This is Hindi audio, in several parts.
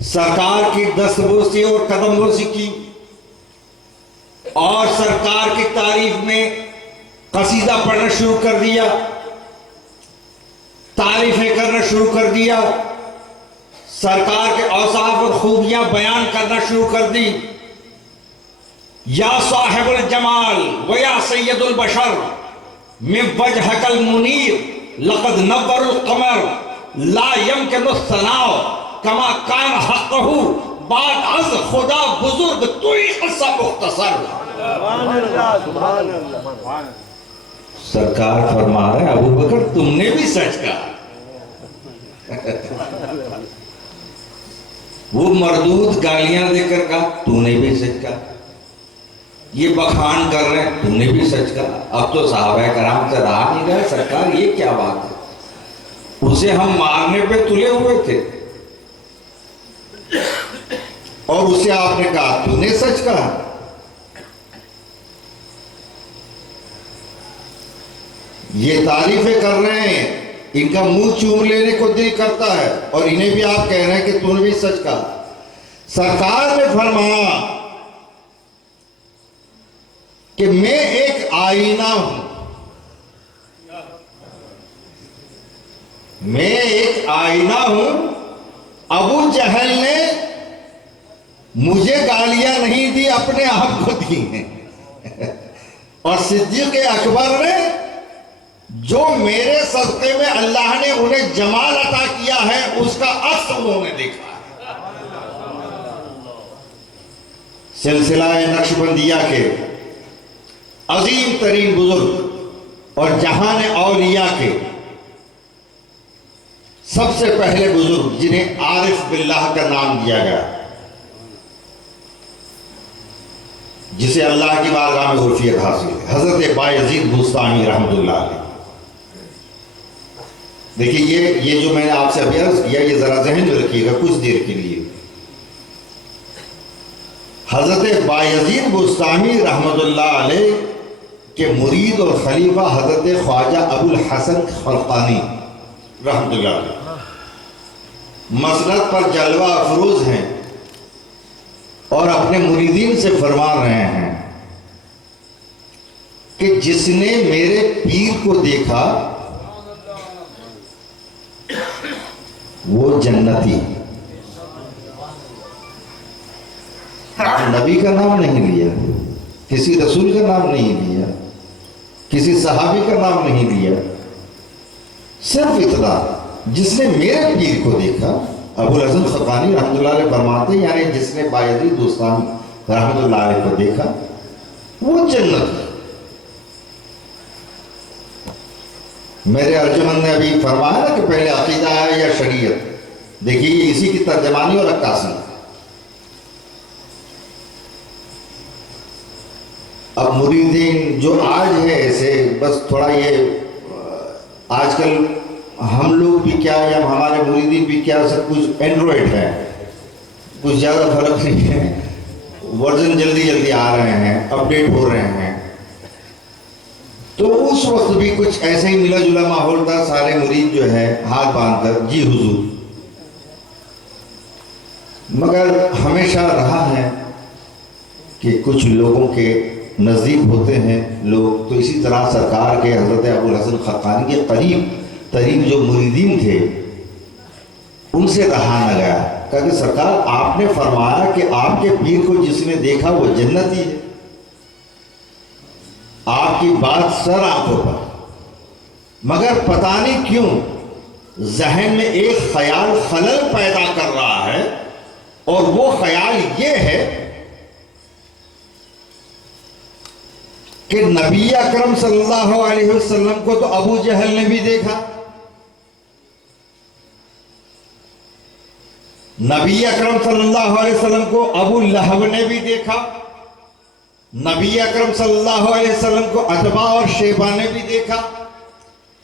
सरकार की दस्तबोसी और कदमबोसी की और सरकार की तारीफ में कसीदा पढ़ना शुरू कर दिया, तारीफें करना शुरू कर दिया, सरकार के औसाफ और खूबियां बयान करना शुरू कर दी। या साहिबुल जमाल व या सैयदुल बशर मिन वजहकल मुनीर लक़द नव्वरुल क़मर ला यमकिनु सनाओ कमा कान हक़्क़हु बाद अज़ खुदा बुजुर्ग तुई क़स्सा मुख्तसर। सरकार फरमा रहे अबू बकर तुमने भी सच कहा। वो मरदूद गालियां देकर कहा तूने भी सच कहा, ये बखान कर रहे हैं तूने भी सच कहा। अब तो साहबा कराम से रहा नहीं गया, सरकार ये क्या बात है, उसे हम मारने पे तुले हुए थे और उसे आपने कहा तूने सच कहा। ये तारीफें कर रहे हैं, इनका मुंह चूम लेने को दिल करता है और इन्हें भी आप कह रहे हैं कि तूने भी सच कहा। सरकार ने फरमाया कि मैं एक आईना हूं, मैं एक आईना हूं। अबू जहल ने मुझे गालियां नहीं दी, अपने आप को दी हैं। और सिद्दीक़ अकबर ने जो मेरे सदक़े में अल्लाह ने उन्हें जमाल अता किया है उसका अक्स उन्होंने देखा है। सिलसिला नक्शबंदिया के अजीम तरीन बुजुर्ग और जहान औलिया के सबसे पहले बुजुर्ग जिन्हें आरिफ बिल्लाह का नाम दिया गया, जिसे अल्लाह की बारगाह में उर्फियत हासिल है, हजरत बायजीद बुस्तामी रहमतुल्लाह अलैह। देखिए ये जो मैंने आपसे अभी अर्ज किया ये जरा जहन में रखिएगा कुछ देर के लिए। हजरत बायजीद बुस्तामी रहमतुल्लाह अलैह के मुरीद और खलीफा हजरत ख्वाजा अबुल हसन खलकानी रहमतुल्लाह अलैह मसनद पर जलवा अफरोज हैं और अपने मुरीदीन से फरमा रहे हैं कि जिसने मेरे पीर को देखा वो जन्नती। नबी का नाम नहीं लिया, किसी रसूल का नाम नहीं लिया, किसी सहाबी का नाम नहीं लिया, सिर्फ इतना जिसने मेरे पीर को देखा। अबुल हसन खलकानी रहमतुल्लाह अलैह फरमाते यानी जिसने बायजीद बुस्तामी रहमतुल्लाह अलैह को देखा वो जन्नत। मेरे अर्जुमन ने अभी फरमाया ना कि पहले अकीदा है या शरीयत। देखिए इसी की तर्जमानी और अक्कासी। अब मुरीदीन जो आज है ऐसे बस थोड़ा ये आजकल हम लोग भी क्या या हमारे मुरीदीन भी क्या सब कुछ एंड्रॉयड है, कुछ ज़्यादा फर्क नहीं है। वर्जन जल्दी जल्दी आ रहे हैं, अपडेट हो रहे हैं। तो उस वक्त भी कुछ ऐसे ही मिला जुला माहौल था। सारे मुरीद जो है हाथ बांधकर जी हुजूर, मगर हमेशा रहा है कि कुछ लोगों के नज़दीक होते हैं लोग, तो इसी तरह सरकार के हज़रत अबुल हसन खलकानी के करीब तरीब जो मुरीदीन थे उनसे रहा न गया। कहा कि सरकार आपने फरमाया कि आपके पीर को जिसने देखा वो जन्नती है। आपकी बात सर आंखों पर, मगर पता नहीं क्यों जहन में एक ख्याल खलल पैदा कर रहा है और वो ख्याल ये है कि नबी अकरम सल्लल्लाहु अलैहि वसल्लम को तो अबू जहल ने भी देखा, नबी अकरम सल्लल्लाहु अलैहि वसल्लम को अबू लहब ने भी देखा, नबी अकरम सल्लल्लाहु अलैहि वसल्लम को अतबा और शेबा ने भी देखा,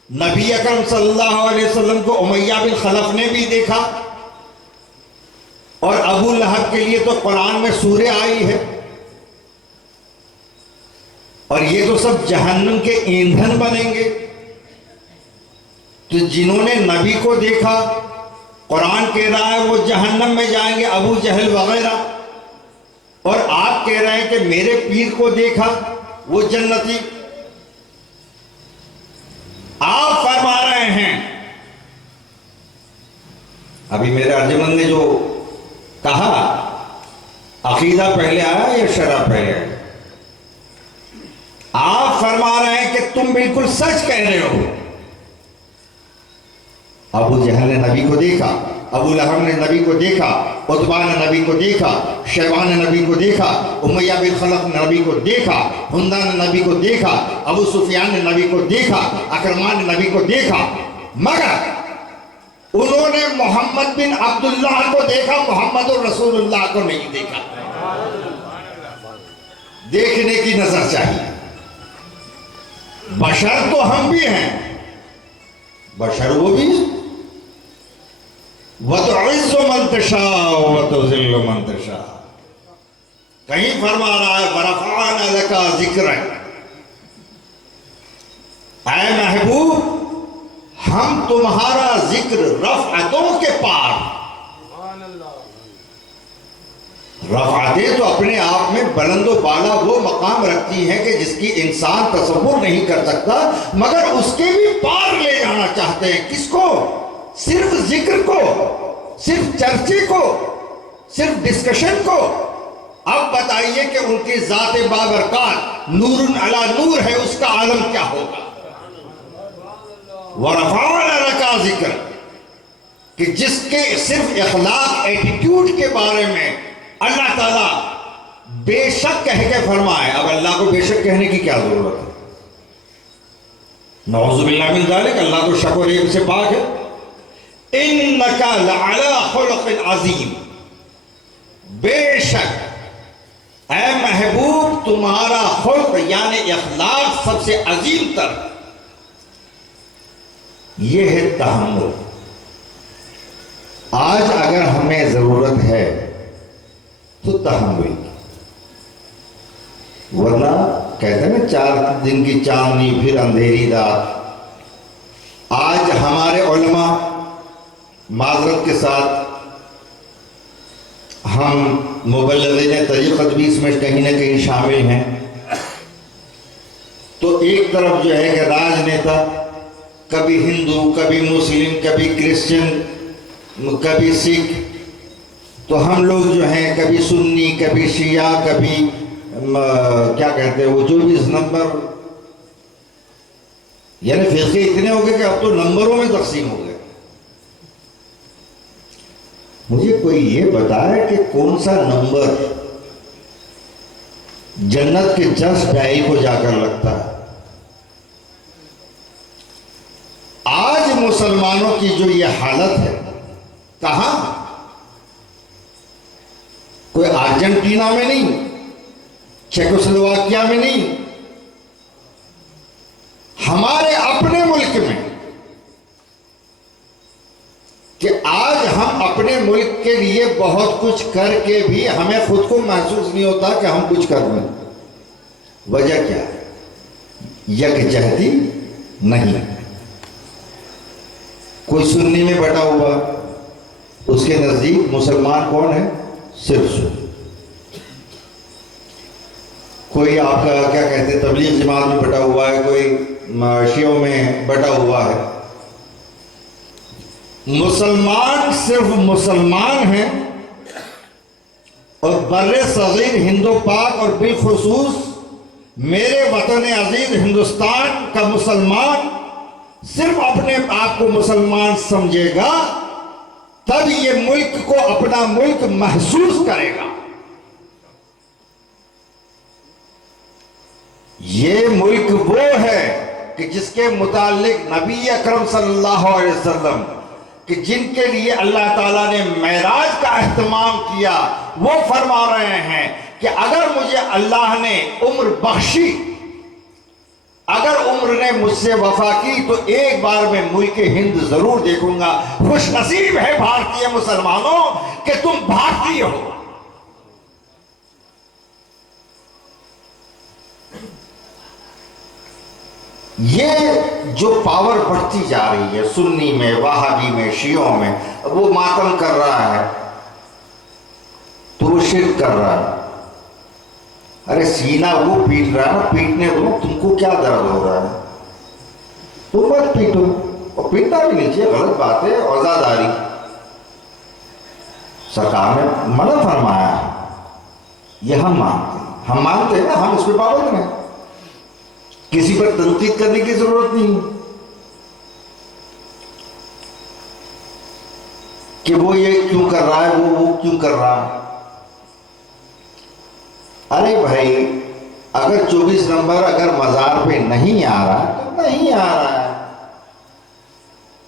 नबी अकरम सल्लल्लाहु अलैहि वसल्लम को उमैया बिन खलफ ने भी देखा। और अबू लहब के लिए तो कुरान में सूरह आई है। और ये तो सब जहन्नम के ईंधन बनेंगे। तो जिन्होंने नबी को देखा कुरान कह रहा है वो जहन्नम में जाएंगे, अबू जहल वगैरह, और आप कह रहे हैं कि मेरे पीर को देखा वो जन्नती। आप फरमा रहे हैं, अभी मेरे अर्जुमन ने जो कहा, अकीदा पहले आया या शरा पहले आया? आप फरमा रहे हैं कि तुम बिल्कुल सच कह रहे हो। अबू जहल ने नबी को देखा, अबू लहब ने नबी को देखा, उतबा ने नबी को देखा, शैबा ने नबी को देखा, उमैया बिन खलफ ने नबी को देखा, हुंदा ने नबी को देखा, अबू सुफियान ने नबी को देखा, अकरमा ने नबी को देखा, मगर उन्होंने मोहम्मद बिन अब्दुल्लाह को देखा, मोहम्मद रसूलुल्लाह को नहीं देखा। देखने की नजर चाहिए। बशर तो हम भी हैं, बशर वो भी, वतुइज़्ज़ु मन तशा वतुज़िल्लु मन तशा। कहीं फरमा रहा है वरफ़अना लका ज़िक्रक, ऐ महबूब हम तुम्हारा जिक्र रफ़अतों के पार। रफ़अतें तो अपने आप में बुलंदो बाला वो मकाम रखती हैं कि जिसकी इंसान तसव्वुर नहीं कर सकता, मगर उसके भी पार ले जाना चाहते हैं। किसको? सिर्फ जिक्र को, सिर्फ चर्चे को, सिर्फ डिस्कशन को। अब बताइए कि उनकी ज़ात बाबरकात नूरुन अला नूर है, उसका आलम क्या होगा? वरफ़अना लका ज़िक्र, कि जिसके सिर्फ इखलाक एटीट्यूड के बारे में अल्लाह ताला बेशक कह के फरमाए। अब अल्लाह को बेशक कहने की क्या जरूरत है? नऊज़ु बिल्लाहि मिन ज़ालिक, अल्लाह को शक और ऐब से पाक है। इन्नका लअला खुलुक़िन अज़ीम, बेशक ऐ महबूब तुम्हारा खुल्क यानी इखलाक सबसे अजीम तर। यह है तहम्मुल। आज अगर हमें जरूरत है तो तहम्मुल, वरना कहते हैं ना 4 दिन की चांदनी फिर अंधेरी रात। आज हमारे उलमा माजरत के साथ, हम मुबल्लिग़ीन तरीक़त भी इसमें कहीं ना कहीं शामिल हैं। तो एक तरफ जो है कि राजनेता कभी हिंदू, कभी मुस्लिम, कभी क्रिश्चियन, कभी सिख, तो हम लोग जो हैं कभी सुन्नी, कभी शिया, कभी क्या कहते हैं वो 24 नंबर, यानी फ़िरक़े इतने हो गए कि अब तो नंबरों में तकसीम हो गए। मुझे कोई ये बताए कि कौन सा नंबर जन्नत के जस्ट डायरी को जाकर लगता है। आज मुसलमानों की जो ये हालत है, कहां? कोई अर्जेंटीना में नहीं, चेकोस्लोवाकिया में नहीं, हमारे अपने मुल्क में, कि आज हम अपने मुल्क के लिए बहुत कुछ करके भी हमें खुद को महसूस नहीं होता कि हम कुछ कर रहे हैं। वजह क्या है? यकजहती नहीं। कोई सुन्नी में बटा हुआ, उसके नजदीक मुसलमान कौन है? सिर्फ सुन्नी। कोई आपका क्या कहते हैं तबलीग जमात में बटा हुआ है, कोई शियों में बटा हुआ है। मुसलमान सिर्फ मुसलमान हैं, और बर्रे सगीर हिंदो पाक और बिलखुसूस मेरे वतन अजीज हिंदुस्तान का मुसलमान सिर्फ अपने आप को मुसलमान समझेगा, तब ये मुल्क को अपना मुल्क महसूस करेगा। ये मुल्क वो है कि जिसके मुतालिक नबी अकरम सल्लल्लाहु अलैहि वसल्लम, कि जिनके लिए अल्लाह ताला ने मेराज का एहतमाम किया, वो फरमा रहे हैं कि अगर मुझे अल्लाह ने उम्र बख्शी, अगर उम्र ने मुझसे वफा की, तो एक बार मैं मुल्क हिंद जरूर देखूंगा। खुश नसीब है भारतीय मुसलमानों कि तुम भारतीय हो। ये जो पावर बढ़ती जा रही है सुन्नी में, वहाबी में, शियों में, वो मातम कर रहा है तो वो शिर्क कर रहा है। अरे सीना वो पीट रहा है ना, पीटने दो, तुमको क्या दर्द हो रहा है? तुम मत पीटो, और पीटना भी नहीं चाहिए, गलत बात है, औजादारी सरकार ने मना फरमाया है। ये हम मानते हैं ना, हम इस पर पाबंद हैं, किसी पर तनकीद करने की जरूरत नहीं कि वो ये क्यों कर रहा है, वो क्यों कर रहा है। अरे भाई, अगर 24 नंबर अगर मजार पे नहीं आ रहा तो नहीं आ रहा है,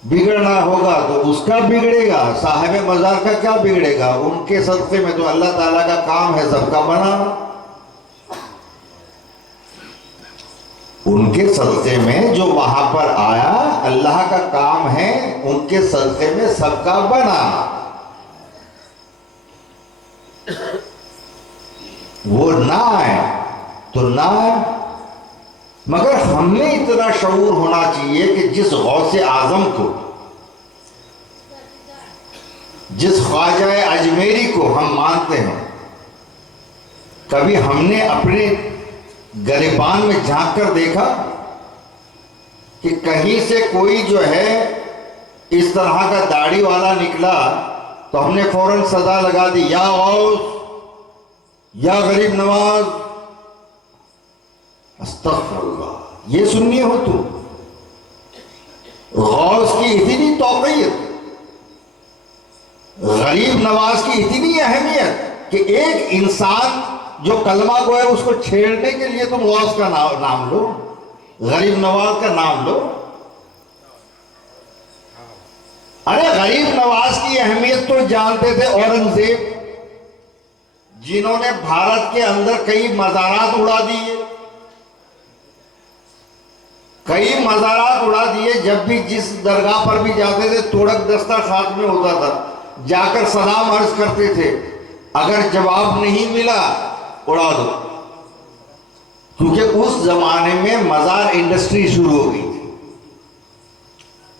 बिगड़ना होगा तो उसका बिगड़ेगा, साहिब मजार का क्या बिगड़ेगा? उनके सदक़े में तो अल्लाह ताला का काम है सबका बनाना, उनके सदक़े में जो वहां पर आया अल्लाह का काम है, उनके सदक़े में सबका बनाना। वो ना आए तो ना आए, मगर हमें इतना शऊर होना चाहिए कि जिस गौसे आजम को, जिस ख्वाजा अजमेरी को हम मानते हैं, कभी हमने अपने गिरेबान में झांक कर देखा कि कहीं से कोई जो है इस तरह का दाढ़ी वाला निकला तो हमने फौरन सदा लगा दी, या गौस, या गरीब नवाज, अस्तगफिरुल्लाह। ये सुन्नी हो तुम? गौस की इतनी तौक़ीर, गरीब नवाज की इतनी अहमियत कि एक इंसान जो कलमा को है उसको छेड़ने के लिए तुम गौस का नाम लो, गरीब नवाज का नाम लो। अरे गरीब नवाज की अहमियत तो जानते थे औरंगजेब, जिन्होंने भारत के अंदर कई मज़ारात उड़ा दिए, कई मज़ारात उड़ा दिए। जब भी जिस दरगाह पर भी जाते थे तोड़क दस्ता साथ में होता था, जाकर सलाम अर्ज करते थे, अगर जवाब नहीं मिला उड़ा दो, क्योंकि उस जमाने में मज़ार इंडस्ट्री शुरू हो गई थी।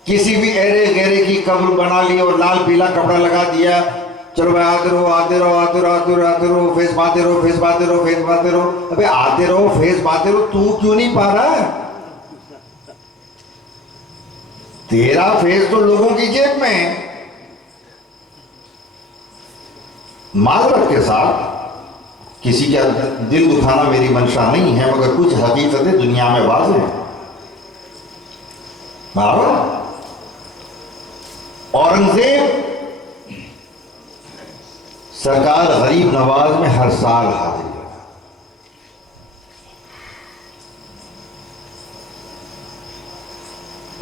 किसी भी एरे गहरे की कब्र बना ली और लाल पीला कपड़ा लगा दिया, चलो भाई आते रहो आते रहो आते रहो आते रहो आते रहो, फेस पाते रहो फेस पाते रहो फेस पाते रहो। अबे आते रहो फेस पाते रहो, तू क्यों नहीं पा रहा है? तेरा फेस तो लोगों की जेब में है। माजरत के साथ किसी का दिल दुखाना मेरी मंशा नहीं है, मगर कुछ हकीकतें दुनिया में वाज़ेह हैं। बराबर औरंगजेब सरकार गरीब नवाज में हर साल हाजिरी लगा।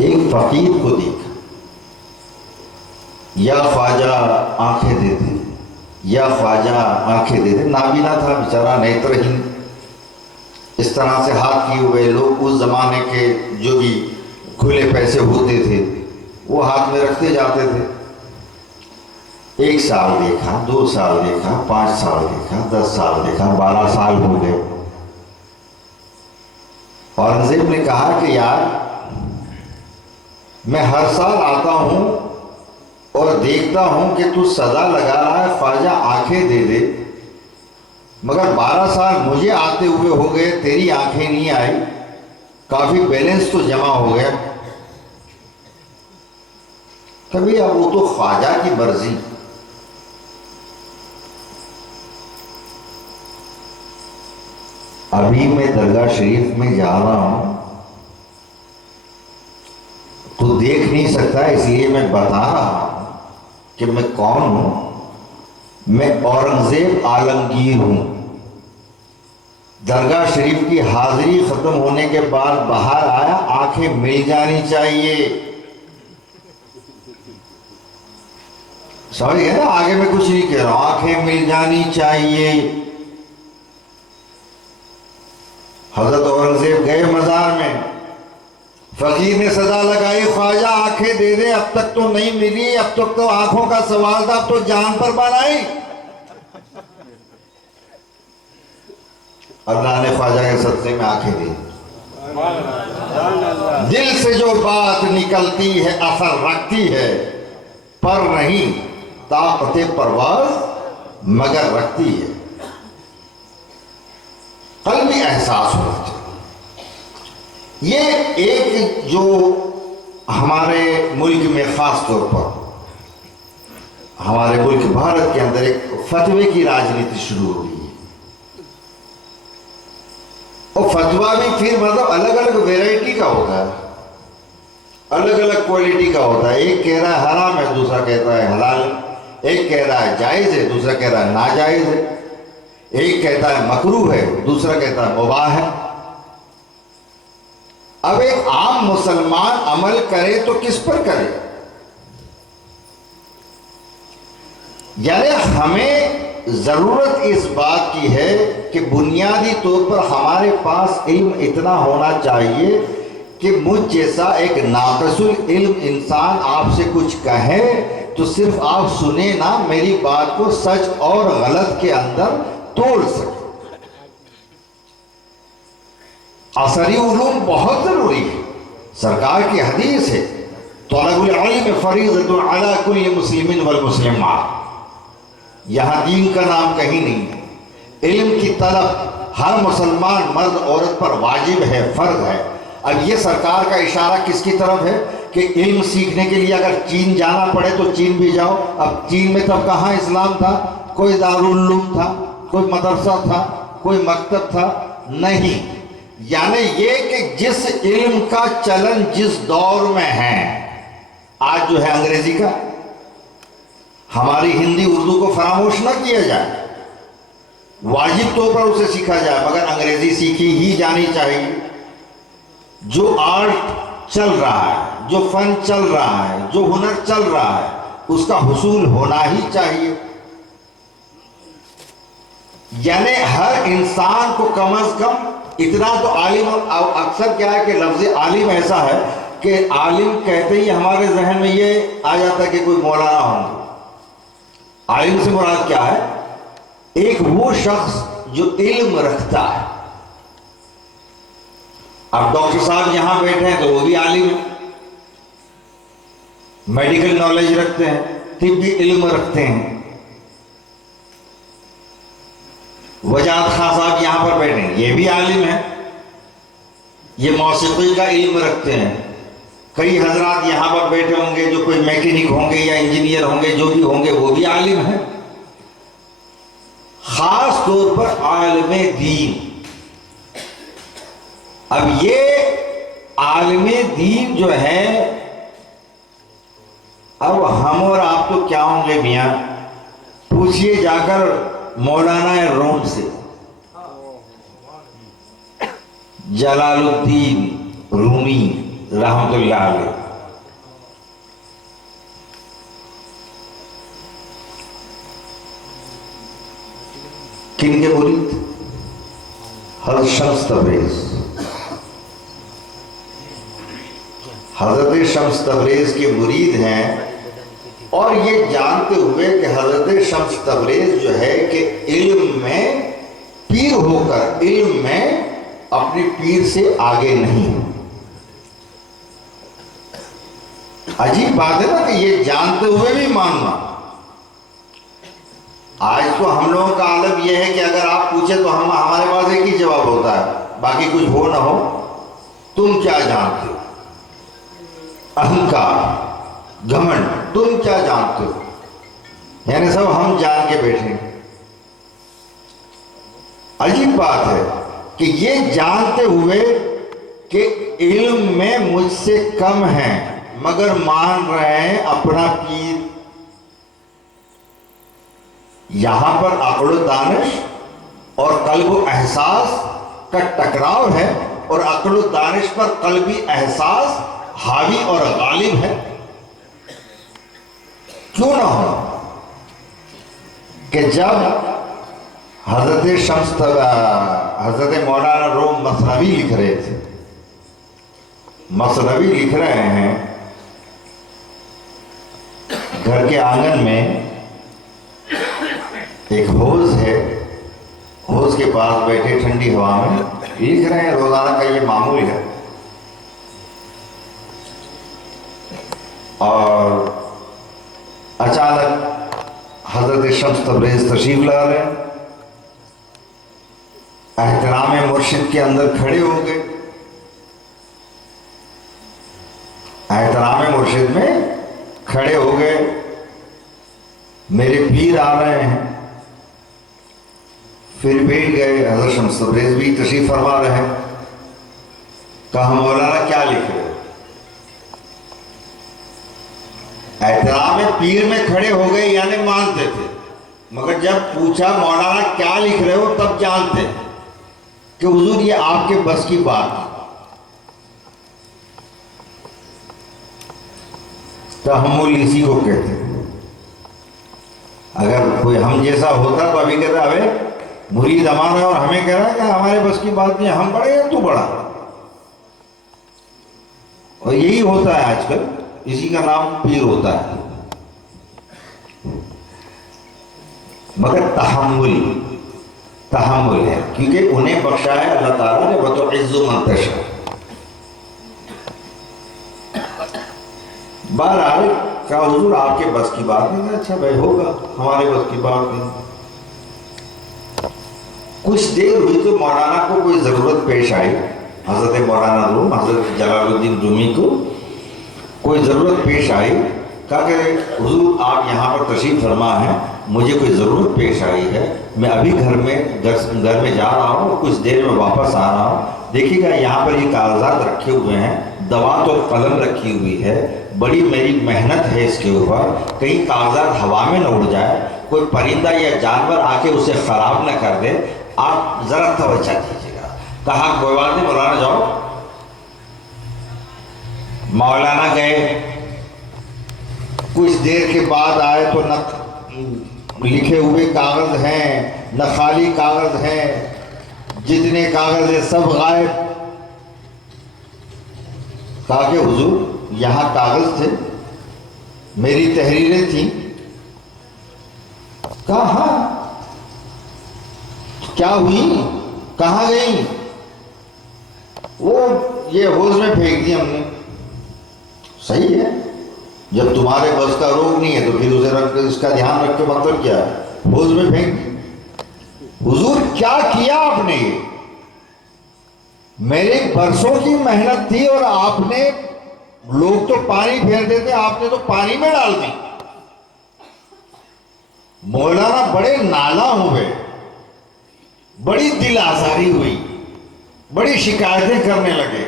एक फकीर को देखा, या ख्वाजा आंखें दे दे, या ख्वाजा आंखें दे दे। नाबीना था बेचारा, नेत्रहीन, इस तरह से हाथ किए हुए लोग उस जमाने के जो भी खुले पैसे होते थे वो हाथ में रखते जाते थे। 1 साल देखा, 2 साल देखा, 5 साल देखा, 10 साल देखा, 12 साल हो गए। औरंगजेब ने कहा कि यार, मैं हर साल आता हूं और देखता हूं कि तू सदा लगा रहा है ख्वाजा आंखें दे दे, मगर 12 साल मुझे आते हुए हो गए, तेरी आंखें नहीं आई, काफी बैलेंस तो जमा हो गया। कभी अब वो तो ख्वाजा की मर्जी, अभी मैं दरगाह शरीफ में जा रहा हूं तो देख नहीं सकता, इसलिए मैं बता रहा हूं कि मैं कौन हूं। मैं औरंगजेब आलमगीर हूं। दरगाह शरीफ की हाजिरी खत्म होने के बाद बाहर आया, आंखें मिल जानी चाहिए। समझ गए ना? आगे मैं कुछ नहीं कह रहा हूं, आंखें मिल जानी चाहिए। हजरत औरंगजेब गए मजार में, फकीर ने सदा लगाई, ख्वाजा आंखें दे दे। अब तक तो नहीं मिली, अब तक तो आंखों का सवाल था, अब तो जान पर बनाई। अल्लाह ने ख्वाजा के सदक़े में आंखें दी। दिल से जो बात निकलती है असर रखती है, पर नहीं ताकते परवाज मगर रखती है। कल्बी एहसास होना चाहिए। ये एक जो हमारे मुल्क में खास तौर पर हमारे मुल्क भारत के अंदर एक फतवे की राजनीति शुरू हो गई है। और फतवा भी फिर मतलब अलग अलग वैरायटी का होता है, अलग अलग क्वालिटी का होता है। एक कह रहा है हराम है, दूसरा कहता है हलाल, एक कह रहा है जायज है, दूसरा कह रहा है नाजायज है, एक कहता है मकरूह है, दूसरा कहता है मुबाह है। अब एक आम मुसलमान अमल करे तो किस पर करे? यानी हमें जरूरत इस बात की है कि बुनियादी तौर पर हमारे पास इल्म इतना होना चाहिए कि मुझ जैसा एक नाक़िसुल इल्म इंसान आपसे कुछ कहे तो सिर्फ आप सुने ना, मेरी बात को सच और गलत के अंदर तोड़ सके। असरी उलूम बहुत जरूरी है। सरकार की हदीस है, तलबुल इल्म फरीज़तुन अला कुल्ली मुस्लिमिन वल मुस्लिमात। यहाँ दीन का नाम कहीं नहीं है। इल्म की तलब हर मुसलमान मर्द औरत पर वाजिब है, फर्ज है। अब ये सरकार का इशारा किसकी तरफ है कि इल्म सीखने के लिए अगर चीन जाना पड़े तो चीन भी जाओ। अब चीन में तब कहाँ इस्लाम था? कोई दारुल उलूम था, कोई मदरसा था, कोई मकतब था? नहीं। यानी ये कि जिस इल्म का चलन जिस दौर में है, आज जो है अंग्रेजी का, हमारी हिंदी उर्दू को फरामोश न किया जाए, वाजिब तौर पर उसे सीखा जाए, मगर अंग्रेजी सीखी ही जानी चाहिए। जो आर्ट चल रहा है, जो फन चल रहा है, जो हुनर चल रहा है, उसका हुसूल होना ही चाहिए। यानी हर इंसान को कम अज कम इतना तो आलिम, अक्सर क्या है कि लफ्ज़ आलिम ऐसा है कि आलिम कहते ही हमारे जहन में ये आ जाता है कि कोई मौलाना होंगे। आलिम से मुराद क्या है? एक वो शख्स जो इल्म रखता है। अब डॉक्टर साहब यहां बैठे हैं तो वो भी आलिम है, मेडिकल नॉलेज रखते हैं, तिब्बी इल्म रखते हैं। वजात खां साहब यहां पर बैठे हैं, ये भी आलिम है, ये मौसीकी का इल्म रखते हैं। कई हजरात यहां पर बैठे होंगे जो कोई मैकेनिक होंगे या इंजीनियर होंगे, जो भी होंगे वो भी आलिम है। खास तौर पर आलिम दीन। अब ये आलिम दीन जो है, अब हम और आप तो क्या होंगे मियां, पूछिए जाकर मौलाना रोम से, जलालुद्दीन रूमी रहमतुल्लाह अलैह। किनके मुरीद? हज़रत शम्स तबरेज़। हज़रत शम्स तबरेज़ के मुरीद हैं, और ये जानते हुए कि हज़रत शम्स तबरेज़ जो है कि इल्म में पीर होकर इल्म में अपने पीर से आगे नहीं। अजीब बात है ना कि ये जानते हुए भी मानना। आज तो हम लोगों का आलम यह है कि अगर आप पूछे तो हम हमारे पास एक ही जवाब होता है, बाकी कुछ हो ना हो, तुम क्या जानते हो? अहंकार, घमंड, तुम क्या जानते हो? यानी सब हम जान के बैठे। अजीब बात है कि ये जानते हुए कि इल्म में मुझसे कम है, मगर मान रहे हैं अपना पीर। यहां पर अक्ल दानिश और कल्ब एहसास का टकराव है, और अक्ल दानिश पर कल्बी एहसास हावी और गालिब है। क्यों ना हो कि जब हजरत मौलाना रोम मसनवी लिख रहे थे, मसनवी लिख रहे हैं, घर के आंगन में एक हौज है, हौज के पास बैठे ठंडी हवा में लिख रहे हैं, रोजाना का ये मामूल है। और अचानक हजरत शम्स तबरेज तशरीफ ला रहे हैं, एहतराम मुर्शिद के अंदर खड़े हो गए। एहतराम मुर्शिद में खड़े हो गए, मेरे पीर आ रहे हैं। फिर बैठ गए, हजरत शम्स तबरेज भी तशरीफ फरमा रहे हैं। कहा मौलाना क्या लिख रहे हो? एहतराम पीर में खड़े हो गए, यानी मानते थे, मगर जब पूछा मौलाना क्या लिख रहे हो तब जानते कि हुजूर ये आपके बस की बात है। तहम्मुल इसी को कहते हैं। अगर कोई हम जैसा होता तो अभी कहता अबे मुरीद अमान है और हमें कह रहा है कि हमारे बस की बात नहीं, हम बड़े हैं तू बड़ा। और यही होता है आजकल, इसी का नाम पीर होता है। मगर तहम्मुल है, क्योंकि उन्हें बख्शा है अल्लाह ताला ने, वह तो इज्जु मंतशा। बहरहाल क्या हुजूर आपके बस की बात नहीं? अच्छा भाई होगा, हमारे बस की बात नहीं। कुछ देर हुई तो मौलाना को कोई जरूरत पेश आई, हजरत मौलाना रूम हजरत जलालुद्दीन रूमी को कोई ज़रूरत पेश आई। कहा कि हुजूर आप यहाँ पर तशरीफ़ फरमा है, मुझे कोई ज़रूरत पेश आई है, मैं अभी घर में जा रहा हूँ, कुछ देर में वापस आ रहा हूँ। देखिएगा यहाँ पर ये कागजात रखे हुए हैं, दवात और कलम रखी हुई है, बड़ी मेरी मेहनत है इसके ऊपर, कहीं कागजात हवा में न उड़ जाए, कोई परिंदा या जानवर आके उसे ख़राब न कर दे, आप ज़रा तवज्जो कीजिएगा। कहा कोई बात नहीं मौलाना जाओ। मौलाना गए, कुछ देर के बाद आए तो न लिखे हुए कागज हैं न खाली कागज हैं, जितने कागज है सब गायब। कहा कि हुजूर यहाँ कागज थे, मेरी तहरीरें थी। कहा हाँ, क्या हुई, कहाँ गई? वो ये हौज में फेंक दी हमने। सही है, जब तुम्हारे बस का रोग नहीं है तो फिर उसे रख, इसका ध्यान रख के मतलब क्या है, हौज में फेंक दी। हुजूर क्या किया आपने? ये मेरे बरसों की मेहनत थी और आपने, लोग तो पानी फेर देते, आपने तो पानी में डाल दी। मौलाना बड़े नाला हुए, बड़ी दिल आजारी हुई, बड़ी शिकायतें करने लगे,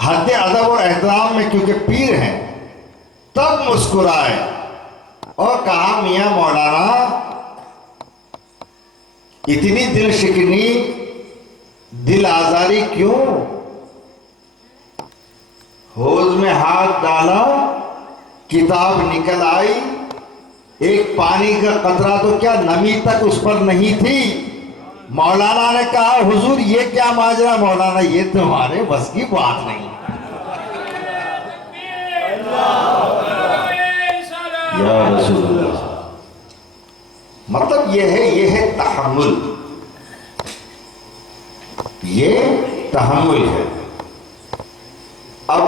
हद अदब और एहतराम में, क्योंकि पीर हैं। तब मुस्कुराए और कहा मियां मौलाना इतनी दिल शिकनी, दिल आजारी क्यों? हौज में हाथ डाला, किताब निकल आई, एक पानी का कतरा तो क्या नमी तक उस पर नहीं थी। मौलाना ने कहा हुजूर ये क्या माजरा? मौलाना ये तुम्हारे बस की बात नहीं। या रसूलुल्लाह। मतलब ये है तहम्मुल, ये तहम्मुल है। अब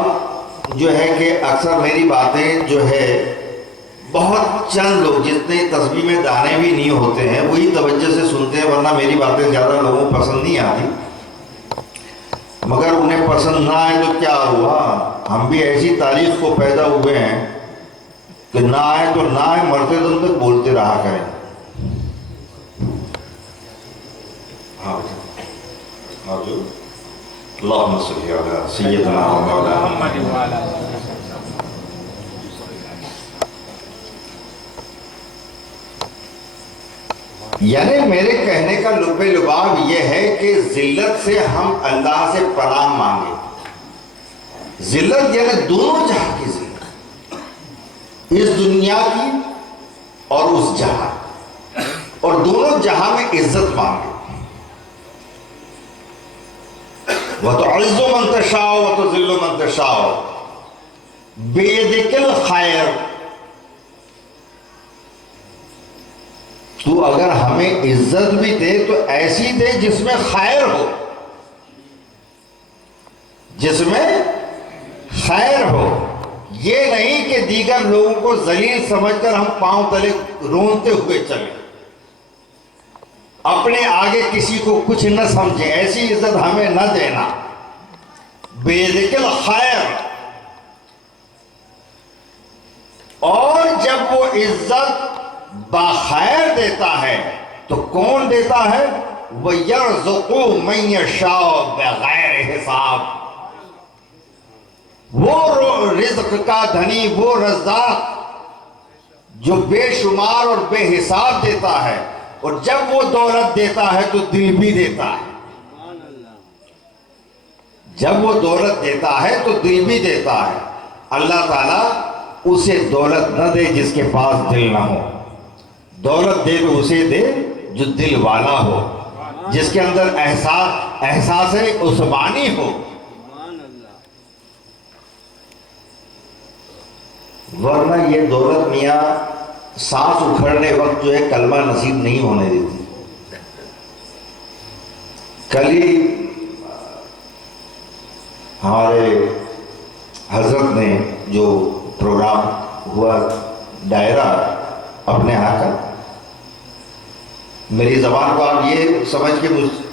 जो है कि अक्सर मेरी बातें जो है बहुत चंद लोग, जितने तस्बीह में दाने भी नहीं होते हैं, वही तवज्जो से सुनते हैं, वरना मेरी बातें ज़्यादा लोगों को पसंद नहीं आती। मगर उन्हें पसंद ना आए तो क्या हुआ, हम भी ऐसी तारीफ को पैदा हुए हैं कि ना आए तो ना आए, मरते दम तक बोलते रहा करें। हाँ हाँ जो अल्लाहुम्मा सल्ली अला सय्यिदना व मौलाना। यानी मेरे कहने का लुब्बे लुबाब यह है कि जिल्लत से हम अल्लाह से पनाह मांगे। जिल्लत यानी दोनों जहां की जिल्लत, इस दुनिया की और उस जहां, और दोनों जहां में इज्जत मांगे। वह तो इज्जो मंतशाओ वह तो जिल्लो मंतशाओ, बेदिकिल खैर। तू अगर हमें इज्जत भी दे तो ऐसी दे जिसमें खैर हो। जिसमें खैर हो। ये नहीं कि दीगर लोगों को जलील समझकर हम पांव तले रोनते हुए चले, अपने आगे किसी को कुछ न समझे, ऐसी इज्जत हमें न देना। बेदिल खैर, और जब वो इज्जत बाखैर देता है तो कौन देता है? वयर्ज़ुक़ु मन यशाअ बगैर हिसाब। वो रिज़्क़ का धनी, वो रज़्ज़ाक़ जो बेशुमार और बेहिसाब देता है। और जब वो दौलत देता है तो दिल भी देता है। जब वो दौलत देता है तो दिल भी देता है। अल्लाह ताला उसे दौलत न दे जिसके पास दिल ना हो। दौलत दे तो उसे दे जो दिल वाला हो, जिसके अंदर एहसास उस्मानी हो। वरना ये दौलत मियाँ सांस उखड़ने वक्त जो है कलमा नसीब नहीं होने देती। कल ही हमारे हजरत ने जो प्रोग्राम हुआ डायरा अपने यहाँ का, मेरी ज़बान को आप ये समझ के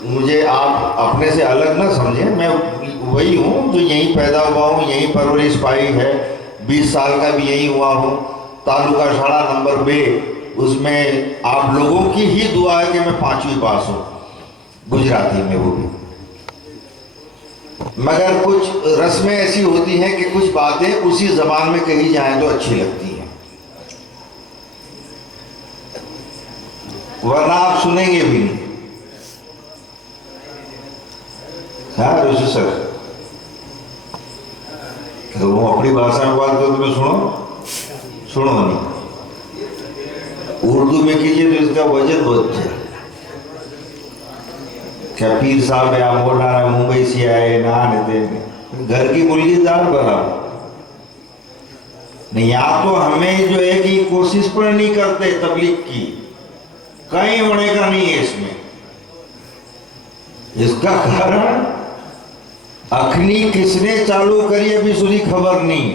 मुझे आप अपने से अलग ना समझें। मैं वही हूँ जो यहीं पैदा हुआ हूँ, यहीं परवरिश पाई है, 20 साल का भी यहीं हुआ हूँ। तालुका शाला नंबर बे, उसमें आप लोगों की ही दुआ है कि मैं 5वीं पास हूँ, गुजराती में वो भी। मगर कुछ रस्में ऐसी होती हैं कि कुछ बातें उसी ज़बान में कही जाएं तो अच्छी लगती हैं, वरना आप सुनेंगे भी नहीं। हाँ ऋषि सर, तो वो अपनी भाषा में बात करो तो सुनो नहीं, उर्दू में कीजिए तो इसका वजन बहुत है। क्या पीर साहब या मौलाना मुंबई से आए ना आने, घर की मुर्गीदार बना नहीं। या तो हमें जो है कि कोशिश पर नहीं करते तबलीग की, कहीं होने का नहीं है इसमें। इसका कारण अखनी किसने चालू करी अभी सुधी खबर नहीं।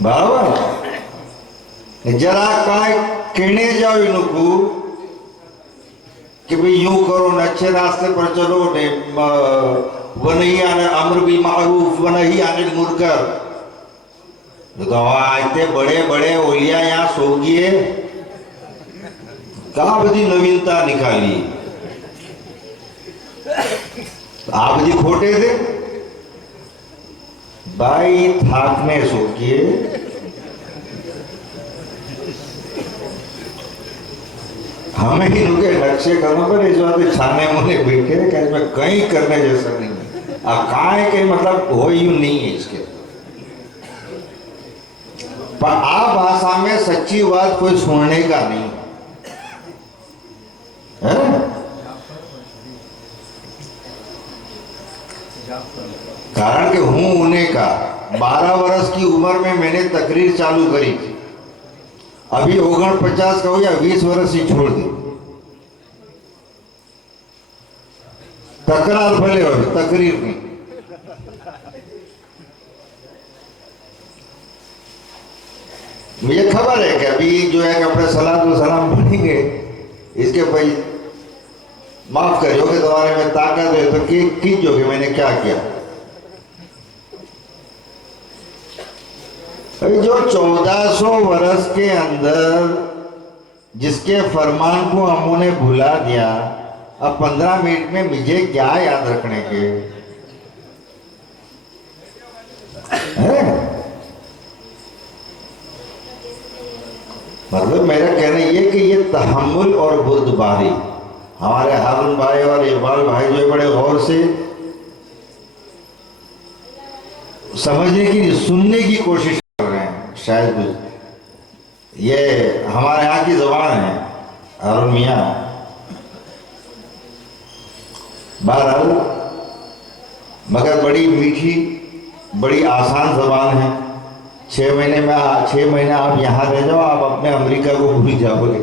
बराबर, जरा काय कहने जाओ इनको कि भाई यूं करो न, अच्छे रास्ते पर चलो ने, वनही आने अम्र बिल मारूफ वनही अनिल मुनकर। तो इतने बड़े बड़े ओलिया यहाँ सो गए, कहाँ बड़ी नवीनता निकाली। आप जी खोटे थे भाई, थाकने सो गए। हमें ही उनके नक्शे करना पर इस बात छाने मुने बैठे कहीं में कहीं करने जैसा नहीं है। अब कहाँ के मतलब हो यूं नहीं है इसके। पर आप भाषा में सच्ची बात कोई सुनने का नहीं है। कारण कि हूं उन्हें का 12 वर्ष की उम्र में मैंने तकरीर चालू करी थी, अभी 49 का हो या 20 वर्ष ही छोड़ दी। तकरार भले हो, तकरीर नहीं। मुझे खबर है कि अभी जो है कि अपने सलात व सलाम पढ़ेंगे, इसके भाई माफ करियो कि तुम्हारे में ताकत है तो कीजिए कि मैंने क्या किया। अभी जो 1400 वर्ष के अंदर जिसके फरमान को हमने भुला दिया, अब 15 मिनट में मुझे क्या याद रखने के है? मतलब मेरा कहना ये कि ये तहम्मुल और बुर्दबारी, हमारे हारून भाई और इकबाल भाई जो बड़े गौर से समझने की, सुनने की कोशिश कर रहे हैं। शायद ये हमारे यहाँ की ज़बान है हारून मियाँ। बहरहाल मगर बड़ी मीठी, बड़ी आसान ज़बान है। 6 महीने आप यहाँ रह जाओ, आप अपने अमेरिका को भूल जाओगे।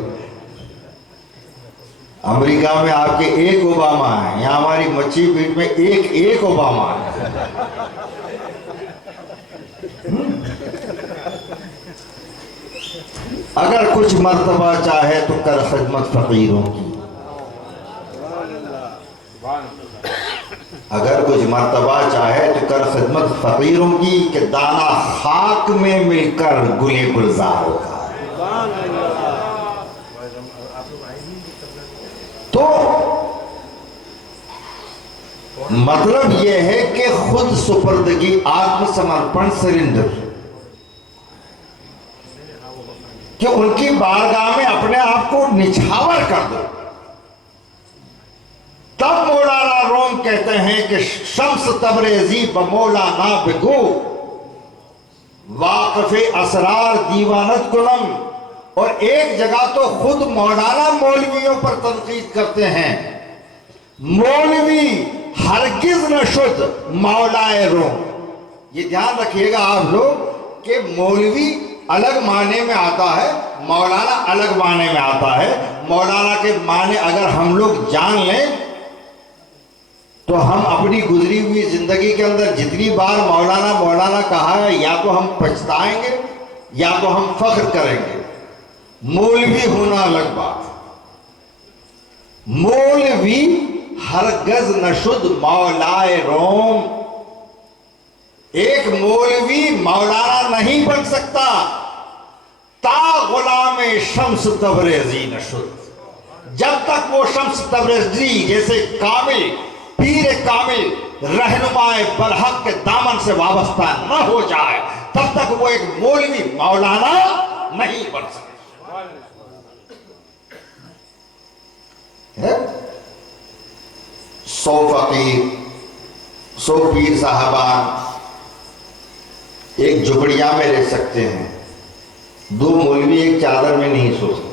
अमेरिका में आपके एक ओबामा है, यहाँ हमारी मच्छी पीठ में एक एक ओबामा है। अगर कुछ मर्तबा चाहे तो कर खिदमत फकीरों की, अगर कुछ मर्तबा चाहे तो कर खिदमत फकीरों की, कि दाना खाक में मिलकर गुले गुलजार होगा। तो मतलब यह है कि खुद सुपर्दगी, आत्मसमर्पण, सरेंडर, कि उनकी बारगाह में अपने आप को निछावर कर दो। तब मौलाना रोम कहते हैं कि शम्स तबरेजी बमौलाना बिगो वाक़िफ़े असरार दीवानत कुलम। और एक जगह तो खुद मौलाना मौलवियों पर तनकीद करते हैं, मौलवी हरगिज न शुद्ध मौलाए रोम। ये ध्यान रखिएगा आप लोग कि मौलवी अलग माने में आता है, मौलाना अलग माने में आता है। मौलाना के माने अगर हम लोग जान लें तो हम अपनी गुजरी हुई जिंदगी के अंदर जितनी बार मौलाना मौलाना कहा है, या तो हम पछताएंगे या तो हम फख्र करेंगे। मौलवी होना अलग बात। मौलवी हरगज नशुद मौलाए रोम। एक मौलवी मौलाना नहीं बन सकता ता गुलाम शम्स तबरेजी नशुद। जब तक वो शम्स तबरेजी जैसे कामिल पीर कामिल रहनुमाए बरहक के दामन से वाबस्ता न हो जाए, तब तक वो एक मौलवी मौलाना नहीं बन सकता। 100 फकीर, 100 पीर साहबान एक झुपड़िया में रह सकते हैं, 2 मौलवी एक चादर में नहीं सो सकते।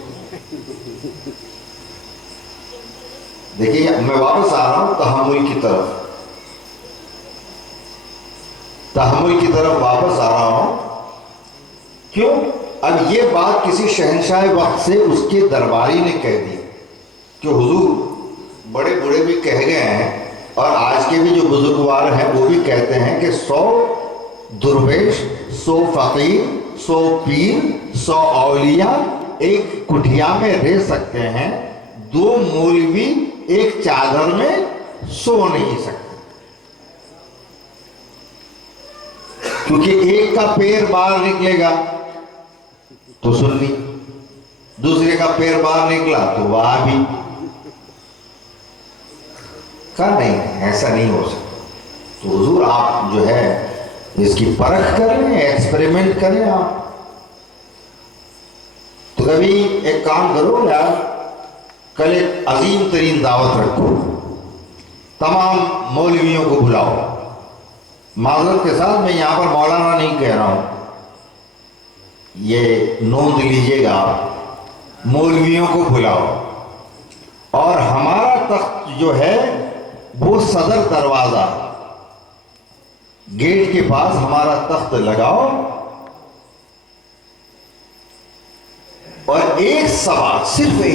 देखिए मैं वापस आ रहा हूं तहम्मुल की तरफ, तहम्मुल की तरफ वापस आ रहा हूं। क्यों? अब ये बात किसी शहंशाह वक्त से उसके दरबारी ने कह दी कि हुजूर बड़े बूढ़े भी कह गए हैं, और आज के भी जो बुजुर्गवार हैं वो भी कहते हैं कि 100 दुर्वेश, 100 फकीर, 100 पीर, 100 औलिया एक कुटिया में रह सकते हैं, 2 मौलवी एक चादर में सो नहीं सकते, क्योंकि एक का पैर बाहर निकलेगा तो सुन्नी, दूसरे का पैर बाहर निकला तो वहां भी का नहीं, ऐसा नहीं हो सकता। तो हुजूर आप जो है इसकी परख करें, एक्सपेरिमेंट करें आप। तो कभी एक काम करो यार, कल एक अजीम तरीन दावत रखो, तमाम मौलवियों को बुलाओ। माजरत के साथ मैं यहाँ पर मौलाना नहीं कह रहा हूँ, ये नोंद लीजिएगा, मौलवियों को बुलाओ और हमारा तख्त जो है वो सदर दरवाजा गेट के पास हमारा तख्त लगाओ और एक सवाल, सिर्फ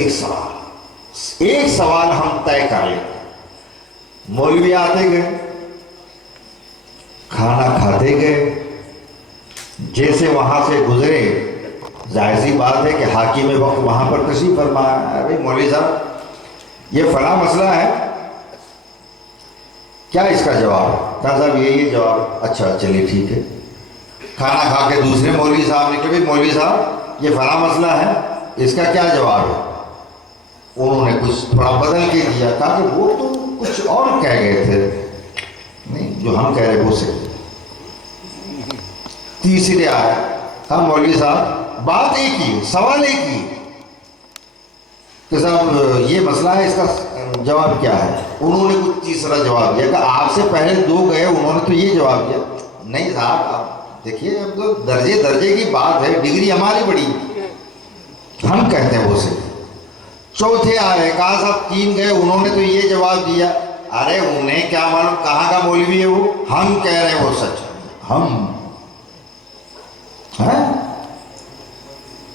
एक सवाल हम तय कर लेंगे। मौलवी आते गए, खाना खाते गए, जैसे वहां से गुजरे, जाहिर सी बात है कि हाकिम वक्त वहां पर तशरीफ फरमाया, अरे मौलवी साहब ये फला मसला है, क्या इसका जवाब? कहा साहब ये जवाब। अच्छा चलिए ठीक है। खाना खा के दूसरे मौलवी साहब ने कहा भाई मौलवी साहब ये फला मसला है, इसका क्या जवाब है? उन्होंने कुछ थोड़ा बदल के दिया, कहा कि वो तो कुछ और कह गए थे, नहीं जो हम कह रहे वो से। तीसरे आए, हाँ मौलवी साहब बात एक ही, सवाल एक ही कि साहब ये मसला है, इसका जवाब क्या है? उन्होंने कुछ तीसरा जवाब दिया कि आपसे पहले 2 गए, उन्होंने तो ये जवाब दिया। नहीं साहब आप देखिए, अब तो दर्जे दर्जे की बात है, डिग्री हमारी बड़ी, हम कहते हैं वो से। चौथे आए, कहा साहब 3 गए, उन्होंने तो ये जवाब दिया। अरे उन्हें क्या मालूम कहाँ का मौलवी है वो, हम कह रहे हैं वो सच, हम है।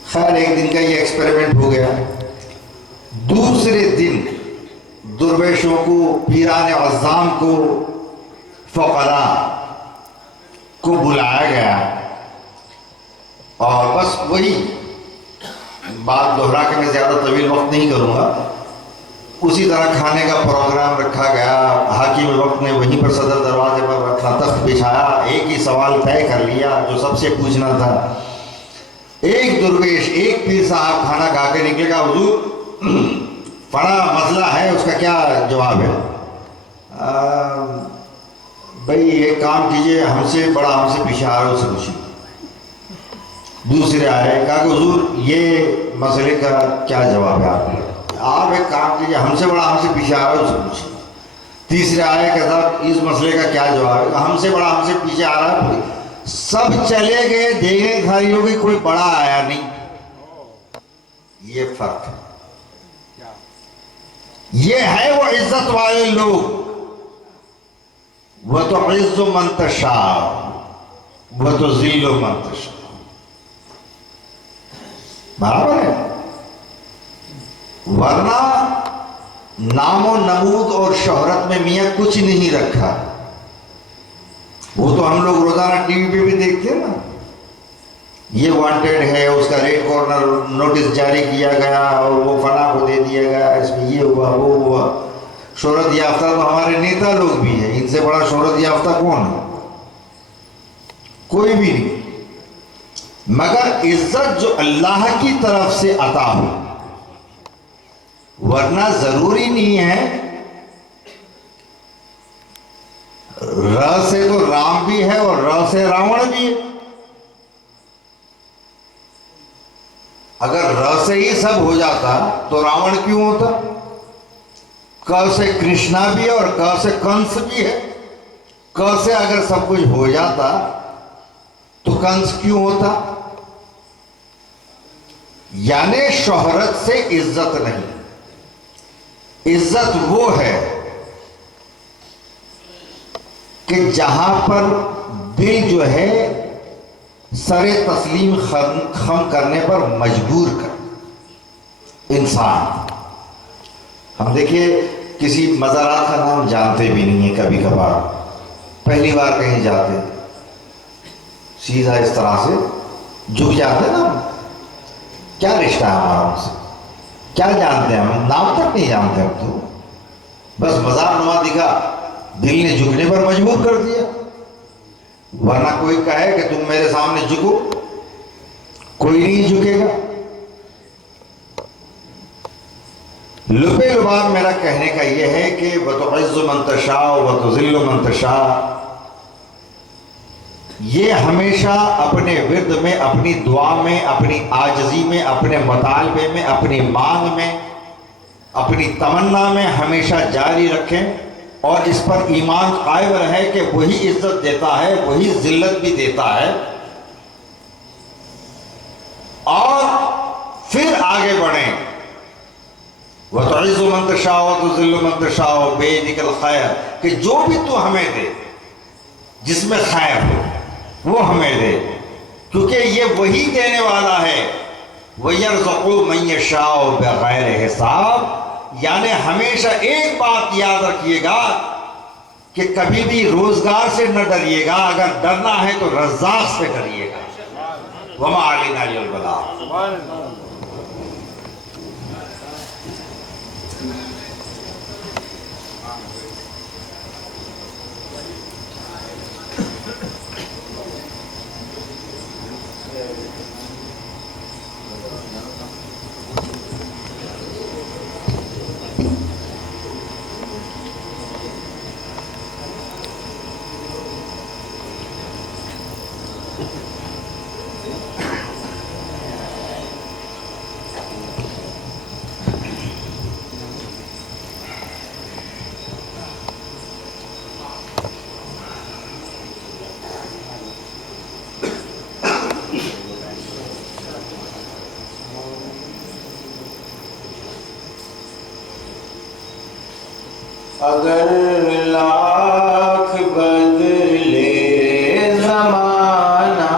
खैर एक दिन का ये एक्सपेरिमेंट हो गया। दूसरे दिन दुर्वेशों को, पीरान अज़्ज़ाम को, फ़क़रा को बुलाया गया और बस वही बात दोहरा के मैं ज़्यादा तवील वक्त नहीं करूँगा। उसी तरह खाने का प्रोग्राम रखा गया। हाकिम वक्त ने वहीं पर सदर दरवाजे पर अपना तख्त बिछाया, एक ही सवाल तय कर लिया जो सबसे पूछना था। एक दुर्वेश, एक पीर साहब खाना खा के निकलेगा, हुजूर बड़ा मसला है, उसका क्या जवाब है? भाई एक काम कीजिए, हमसे बड़ा हमसे पिशारों से पूछिए। दूसरे आए, कहा कि हुजूर ये मसले का क्या जवाब है आप एक काम कीजिए, हमसे बड़ा हमसे पीछे आ रहा है उससे पूछिए। तीसरे आए, कहता इस मसले का क्या जवाब है? हमसे बड़ा हमसे पीछे आ रहा है। सब चले गए, देखे खाली हो गई, कोई बड़ा आया नहीं। ये फर्क है। ये है वो इज्जत वाले लोग। वह तो इज्जो मंतशा, वह तो जिल्लो मंतशा, बराबर है। वरना नामो नमूद और शोहरत में मियाँ कुछ नहीं रखा। वो तो हम लोग रोजाना टीवी पे भी देखते हैं ना, ये वांटेड है, उसका रेड कॉर्नर नोटिस जारी किया गया और वो फला को दे दिया गया, इसमें ये हुआ वो हुआ। शोहरत याफ्ता तो हमारे नेता लोग भी हैं, इनसे बड़ा शोहरत याफ्ता कौन है? कोई भी नहीं। मगर इज्जत जो अल्लाह की तरफ से अता हो, वरना जरूरी नहीं है। र से तो राम भी है और र से रावण भी है। अगर र से ही सब हो जाता तो रावण क्यों होता? क से कृष्णा भी है और क से कंस भी है। क से अगर सब कुछ हो जाता तो कंस क्यों होता? यानी शोहरत से इज्जत नहीं। इज्जत वो है कि जहां पर दिल जो है सरे तस्लीम खम करने पर मजबूर कर इंसान। हम देखिए किसी मज़ारात का नाम जानते भी नहीं है, कभी कभार पहली बार कहीं जाते सीधा इस तरह से झुक जाते ना, क्या रिश्ता है हमारा उनसे, क्या जानते हैं हम, नाम तक नहीं जानते हम तो। बस मज़ार नुमा दिखा, दिल ने झुकने पर मजबूर कर दिया। वरना कोई कहे कि तुम मेरे सामने झुको, कोई नहीं झुकेगा। लुबे लुबाब मेरा कहने का यह है कि वह तो इज़्ज़ु मंतशा वह तो ज़िल्लु मंतशा, ये हमेशा अपने विर्द में, अपनी दुआ में, अपनी आजजी में, अपने मुतालबे में, अपनी मांग में, अपनी तमन्ना में हमेशा जारी रखें और इस पर ईमान कायम रहे कि वही इज्जत देता है, वही जिल्लत भी देता है। और फिर आगे बढ़ें। वह तो इज़्ज़ु मंतशा वह तो ज़िल्लु मंतशा बेनिकल खैर, कि जो भी तू हमें दे जिसमें खैर हो वो हमें दे, क्योंकि ये वही देने वाला है। वयरज़क़ु मन यशाअ बग़ैर हिसाब। यानी हमेशा एक बात याद रखिएगा कि कभी भी रोजगार से न डरिएगा, अगर डरना है तो रज़्ज़ाक़ से डरिएगा। वमा अलैना इल्लल बलाग़। अगर लाख बदले ज़माना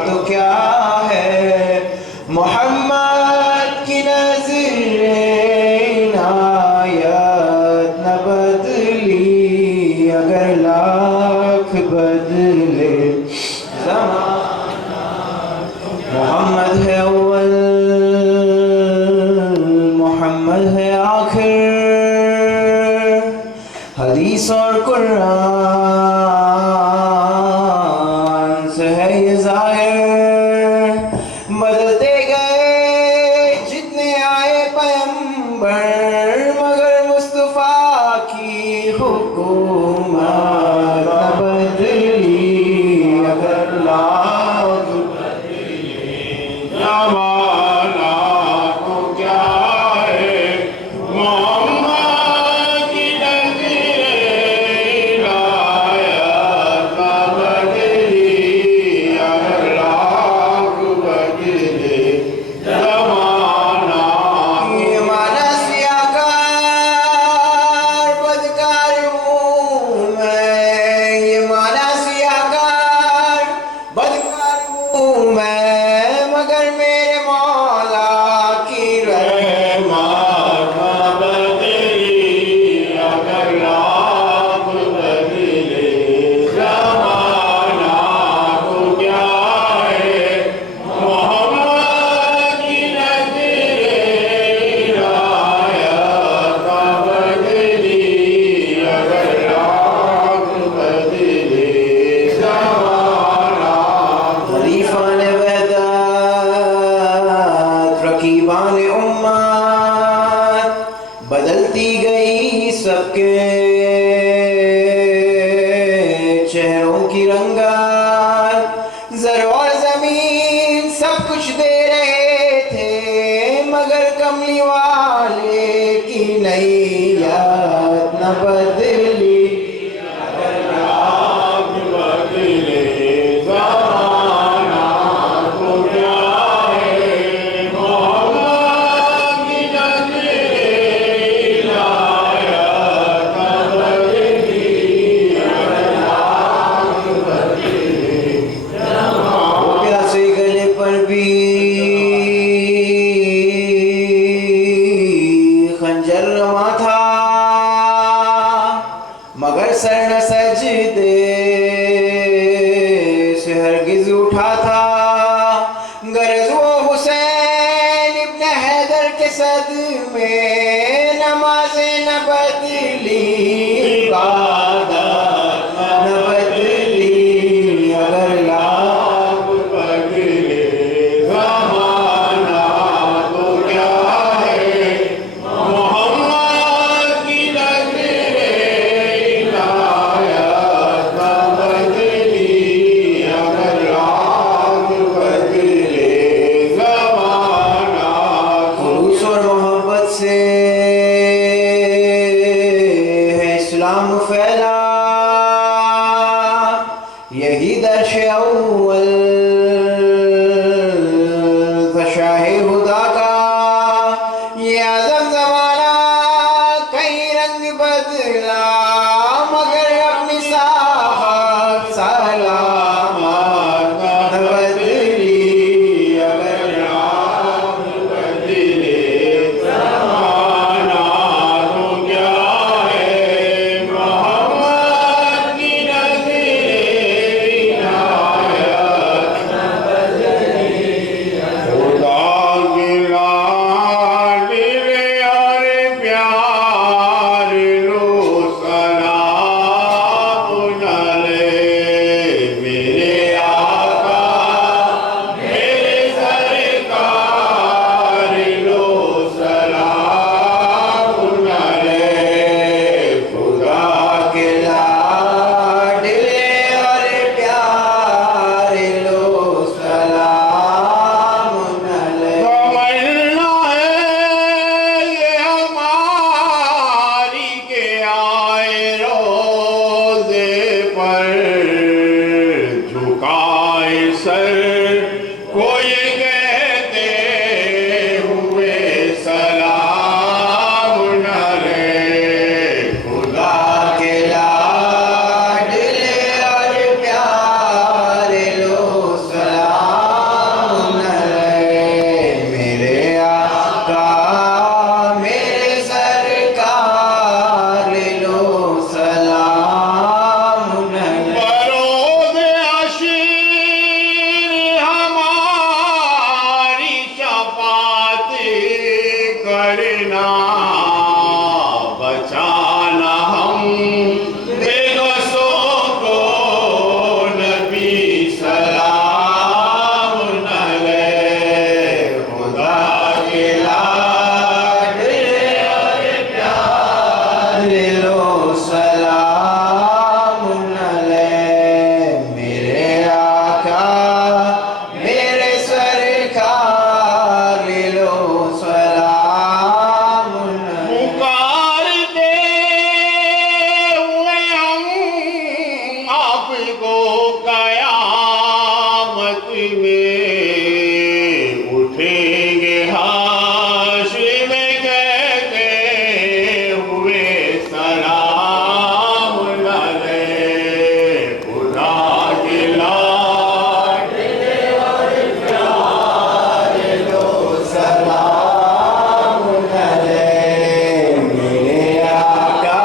तो क्या है मोहम्मद की नज़र इनायत मोहम्मद है अव्वल, मोहम्मद है आखिर, हदीस और कुरान से है ये ज़ाहिर। बदलते गए जितने आए पैगंबर, मगर मुस्तफ़ा की हुकूमत न बदली। अगर लाख जमाना को क्या है, मोहम्मद की नज़ीर हिदायत न बदली। अगर लाख बदले जमाना। ये माना सियाकार बदकार हूँ मैं, ये माना सियाकार बदकार हूँ मैं, मगर मेरे मौला की रहमत न बदली। अगर लाख बदले जमाना को क्या है, मोहम्मद की नज़ीर हिदायत न बदली। अगर लाख बदले जमाना। खलीफान वहदत रकीबान उम्मत, बदलती गई सबके चेहरों की रंगत। ज़र और ज़मीन सब कुछ दे रहे थे, मगर कमली वाले की नैयत न बदली। लाख बदले जमाना को क्या है, मोहम्मद की नज़ीर हिदायत न बदली। अगर लाख बदले वो प्यासे गले पर भी खंजर रमा था, मगर सर न सजदे से हरगिज उठा था। गरज वो हुसैन इब्न हैदर के सदमे, नमाज़ें न बदली, इबादत न बदली। अगर लाख बदले जमाना को क्या है, मोहम्मद की नज़ीर हिदायत न बदली। अगर लाख बदले जमाना को खुलूस और मोहब्बत से है इस्लाम फैला, यही दर्श अव्वल था शाहे हुदा का। ये आज़म ज़माना कई रंग बदला, मगर अपनी साहब सलामत न बदली। अगर लाख बदले जमाना को क्या है, मोहम्मद की नज़ीर हिदायत न बदली। खुदा की लाडली और प्यार लो सलाम न ले, मेरे आका मेरे सरकार लो सलाम न ले। खुदा के लाडले और प्यारे लो सलाम न ले। तमन्ना है ये हमारी के आए रोज़े पर, झुकाए सर को ये कहते हुए सलाम न ले। खुदा के लाडले और प्यारे लो सलाम न ले। मेरे आका मेरे सरकार लो सलाम न ले। बरोज़ अशीर हमारे में उठेंगे हाशिम कहते हुए सलाम अलैह खुदा के लाडले और प्यारे लो सलाम अलैह मेरे आका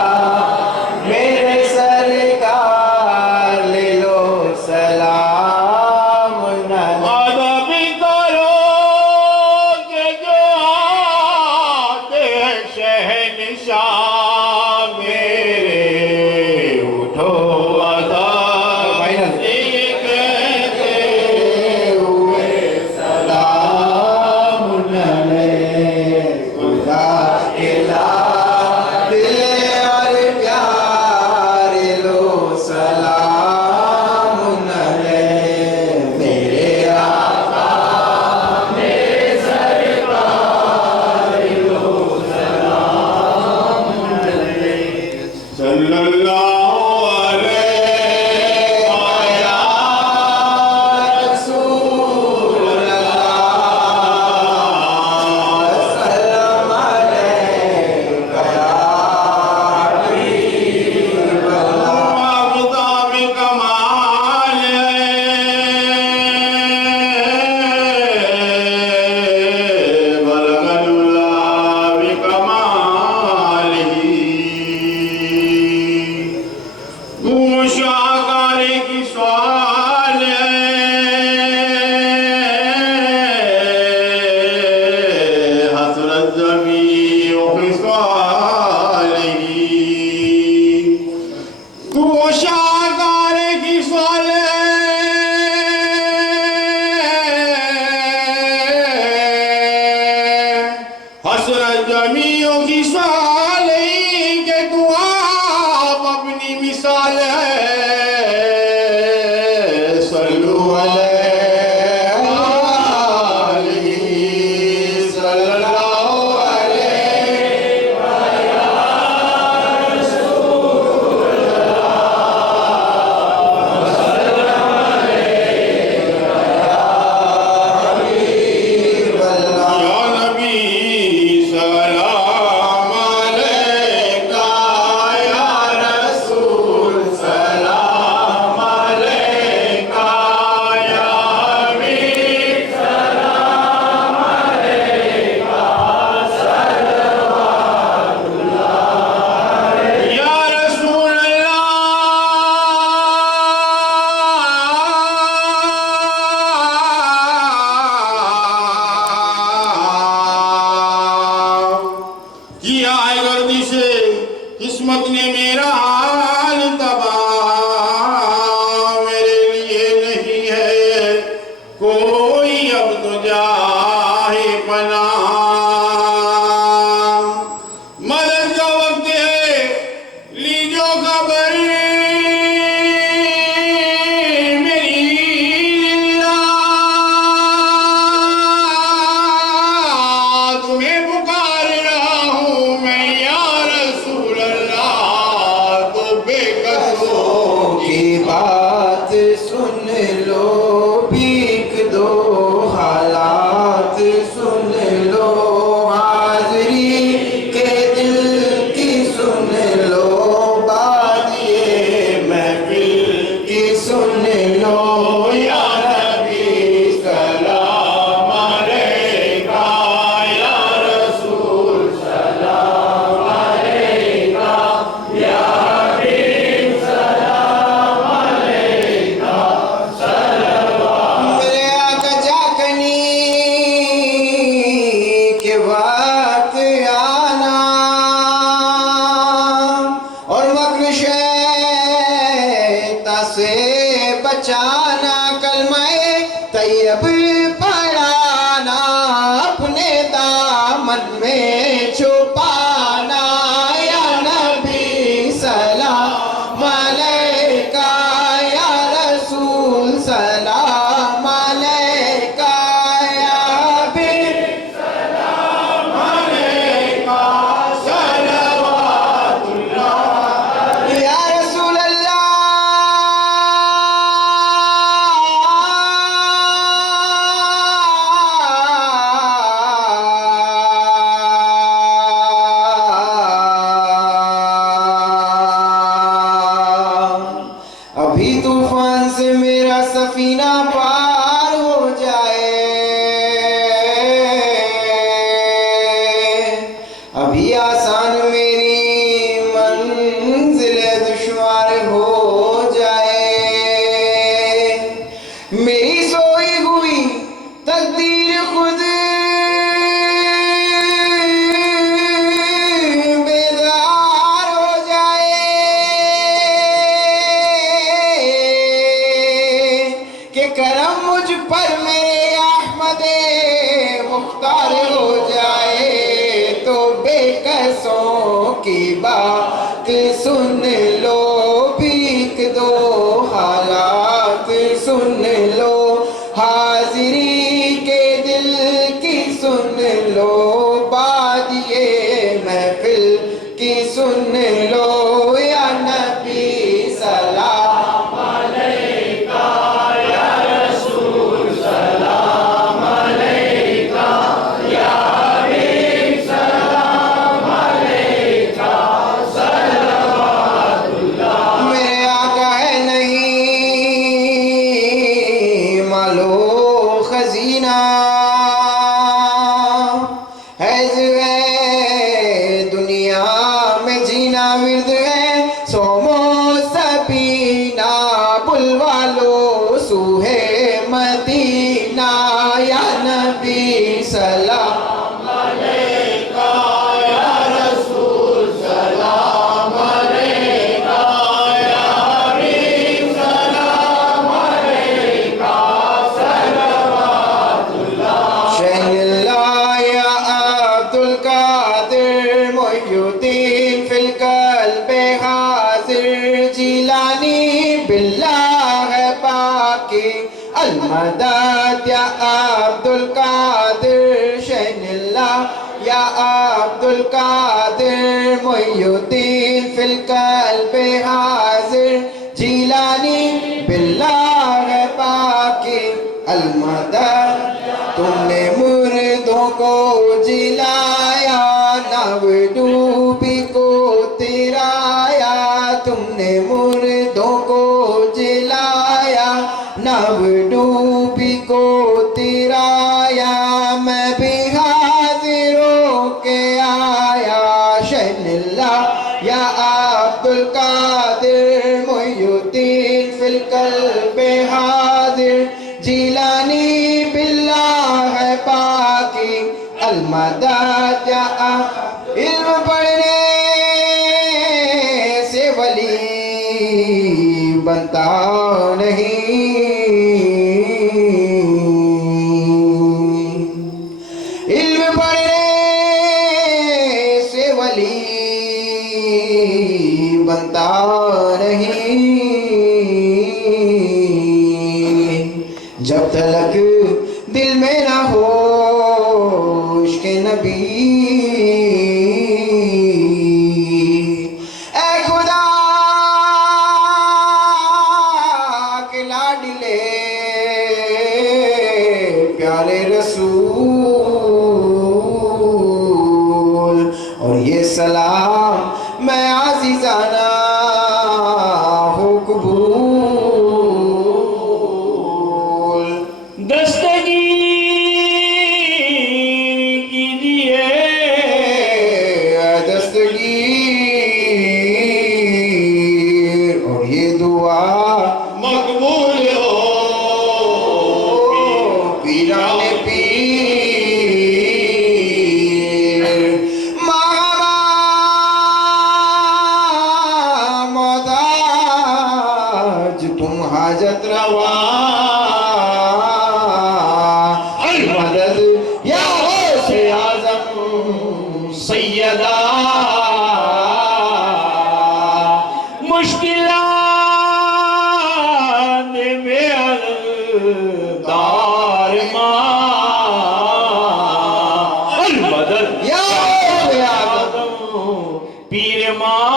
मेरे सरकार ले लो सलाम अलैह। अदब करो कि जो आते हैं शहंशाह मेरे उठो अदब ये कहते हुए सलाम अलैह खुदा के लाडले और प्यारे लो सलाम अलैह मेरे आका मेरे सरकार लो सलाम अलैह। सल्लल्लाहु अलैहि या रसूल अल्लाह सलाम अलैका या हबीब अल्लाह। खुदा में कमाल बलगलुल्ला में कमाल मुशाकारे की सवाल हसरत जमीओ की सवाल तू शाकारे की सवाल हसरत जमीओ की सवाल के तू आप अपनी मिसाल है सल्लु अलैहि सल्लल्लाहु अलैहि या नबी सलाम अलैका या रसूल सलाम अलैका या हबीब सलाम अलैका सल्लल्लाहु या रसूल अल्लाह किया है गर्दी से किस्मत ने मेरा हाल तबाह मेरे लिए नहीं है कोई अब तो जाहे पनाह मदद का वक्त है लीजो खबर मेरी तुम्हें पुकार रहा हूँ मैं या रसूल अल्लाह तो बेकसों की बात सुन लो भीख दो हालात सुन लो हाजरी के दिल की सुन लो बात ये महफिल की सुन लो या नबी सलाम अलैका या रसूल सलाम अलैका या हबीब सलाम अलैका सल्लल्लाहु मेरे आका जागनी के वक्त आना और मक्र शैतान से बचाना कलमाए तैयब पढ़ाना अपने दामन में छुपाना या नबी सलाम अलैका या रसूल सलाम अलैका या हबीब सलाम अलैका सल्लल्लाहु या रसूल अल्लाह खुद बेदार हो जाए कि करम मुझ पर मेरे अहमदे मुख्तार हो जाए, तो बेकसों की बात सुन लो, भीख दो हालात सुन लो, हाजिरी के दिल की सुन लो, बात ये महफिल की सुन लो, या नबी सलाम अलैका, या रसूल सलाम अलैका, या हबीब सलाम अलैका, सल्लल्लाहु मेरे आका है नहीं मालो खजीना, है दुनिया में जीना विर्द है, सोमो सबीना, बुलवा लो सूहे मदीना, या नबी सलाम अलैका, या रसूल सलाम अलैका, या हबीब सलाम अलैका, सल्लल्लाहु शहनिल्लाह या अब्दुल कादिर मोइनुद्दीन फिल कल्बे हाजिर, जिलानी बिल्लाह है बाकी अलमदद या अब्दुल कादिर, शहनिल्लाह या अब्दुल कादिर मोइनुद्दीन फिल कल्बे हाजिर, जिलानी बिल्लाह है बाकी अलमदद। तुमने मुर्दों को जिलाया, नव डूबी को तिराया, तुमने मुर्दों को जिलाया, नव डूबी को तिराया, मैं भी हाजिर होके आया, शहनिल्लाह या अब्दुल कादिर मोइनुद्दीन फिल कल्बे हाजिर, जिलानी बिल्लाह है बाकी अलमदद या इल्म पढ़ने से वली बनता नहीं, इल्म पढ़ने से वली बनता नहीं, जब तक दिल में ना हो इश्क़ नबी, ऐ खुदा के लाडले प्यारे रसूल, और ये सलाम मैं आज़िज़ाना हो कबूल। दस्तगीर कीजिए, दस्तगीर, और ये दुआ मकबूल हो पीराने पीर, मोहताज तुम हाजत रवा, अलमदद या गौसे आज़म सैयदा, मुश्किलात में दार अलमदद या गौसे आज़म पीर माँ,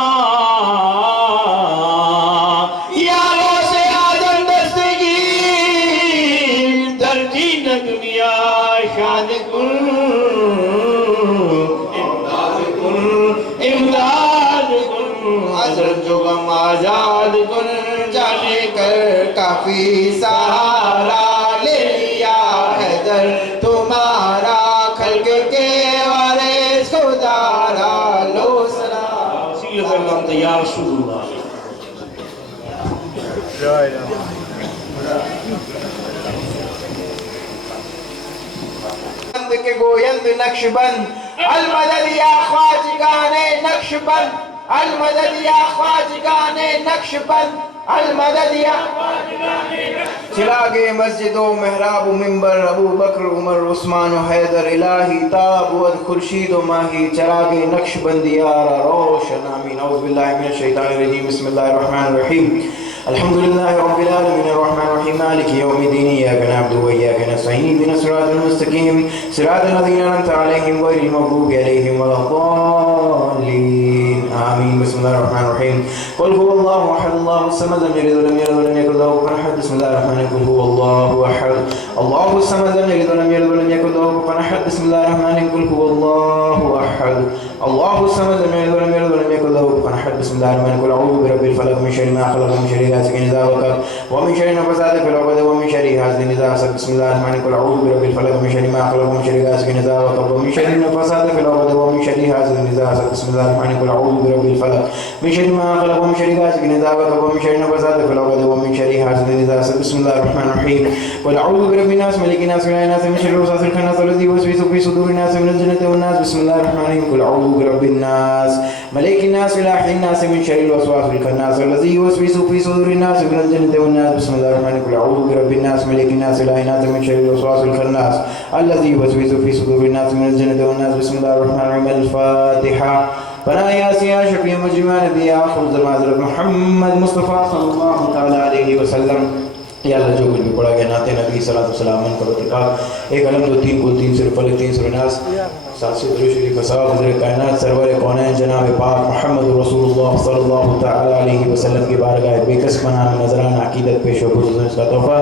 या गौसे आज़म दस्तगीर, दर्दी नगमिया शाद कुल, इमदाद कुल, हज़रत जो गम आज़ाद कुन, जाने कर काफी सहारा ले लिया हैदर तुम्हारा, खल्क के वारिस खुदारा लो सलाम। सील करना तैयार शुरू हुआ। जय राम। के गोयंद नक्शबंद, अल मदद या ख्वाजगाने नक्शबंद, अल मदद या ख्वाजगाने नक्शबंद, अल मदद या चिरागे मस्जिद व मेहराब मिंबर, अबू बकर उमर उस्मान हैदर इलाही ताब वद खुर्शीद व माही, चिरागे नक्शबंदियारा रोशन आमीन। औज़ु बिल्लाहि मिनश शैतानिर रजीम, बिस्मिल्लाहिर रहमानिर रहीम, अल्हम्दुलिल्लाहि रब्बिल आलमीन, अर्रहमानिर रहीम, मालिकि यौमिद्दीन, इय्याका नअबुदु व इय्याका नस्तईन, इहदिनस सिरातल मुस्तकीम, सिरातल लज़ीना अनअमता अलैहिम गैरिल मग़दूबि अलैहिम वलद्दाल्लीन, आमीन। बिस्मिल्लाहिर रहमानिर रहीम, कुल हुवल्लाहु अहद, अल्लाहुस समद, लम यलिद व लम यूलद व लम यकुल लहु कुफुवन अहद। बिस्मिल्लाहिर रहमानिर रहीम, कुल हुवल्लाहु अहद, अल्लाहुस समद, लम यलिद व लम यूलद व लम यकुल लहु कुफुवन अहद। बिस्मिल्लाहिर रहमानिर रहीम, कुल हुवल्लाहु अहद, अल्लाहुस समद, लम यलिद व लम यूलद व लम यकुल लहु कुफुवन अहद। बिस्मिल्लाहिर रहमानिर रहीम, कुल अऊज़ु बिरब्बिल फलक, मिन शर्रि मा खलक़, मिन शर्रि गासिकिन इज़ा वक़ब, व मिन शर्रि नफ़्फ़ासाति फ़िल उक़द, व मिन शर्रि हासिदिन इज़ा हसद। बिस्मिल्लाहिर रहमानिर रहीम, कुल अऊज़ु बिरब्बिल फलक, मिन शर्रि मा खलक़, मिन शर्रि गासिकिन इज़ा वक़ब, व मिन शर्रि नफ़्फ़ासाति फ़िल उक़द, व मिन शर्रि हासिदिन इज़ा हसद। बिस्मिल्लाहिर रहमानिर रहीम, कुल अऊज़ु बिरब्बिल फलक, मिन शर्रि मा खलक़, मिन शर्रि गासिकिन इज़ा वक़ब, व मिन शर्रि नफ़्फ़ासाति फ़िल उक़द, व मिन शर्रि हासिदिन इज़ा हसद। बिस्मिल्लाहिर रहमानिर रहीम, कुल अऊज़ु बिरब्बिन नास, मलिकिन नास, इलाहिन नास, मिन शर्रिल वसवासिल खन्नास, अल्लज़ी युवस्विसु फ़ी सुदूरिन नास मिनल जिन्नति वन नास। बिस्मिल्लाहिर रहमानिर रहीम, कुल अऊज़ु बिरब्बिन नास, मलिकिन नास, इलाहिन नास, मिन शर्रिल वसवासिल खन्नास, अल्लज़ी युवस्विसु फ़ी सुदूरिन नास मिनल जिन्नति वन नास। बिस्मिल्लाहिर रहमानिर रहीम, कुल अऊज़ु बिरब्बिन नास, मलिकिन नास, इलाहिन नास, मिन शर्रिल वसवासिल खन्नास, अल्लज़ी युवस्विसु फ़ी सुदूरिन नास मिनल जिन्नति वन नास। बिस्मिल्लाहिर रहमानिर रहीम, अल-फ़ातिहा। पना यासिया शफ़ी मुजरिमा नबी आखिर ज़मान हज़रत मोहम्मद मुस्तफ़ा सल्लल्लाहु तआला अलैहि वसल्लम। या अल्लाह जो कुछ भी पढ़ा गया नाते नबी सल्लल्लाहु अलैहि वसल्लम का बरकत, एक अलम दो तीन कुल तीन सूरह फलक तीन सूरह नास, सात से दुरूद शरीफ सवाब हज़रत कायनात सरवर कौनैन जनाब पाक मोहम्मद रसूलुल्लाह सल्लल्लाहु तआला अलैहि वसल्लम की बारगाह बेकस पनाह में नजराना अकीदत पेश हो इसका तोहफा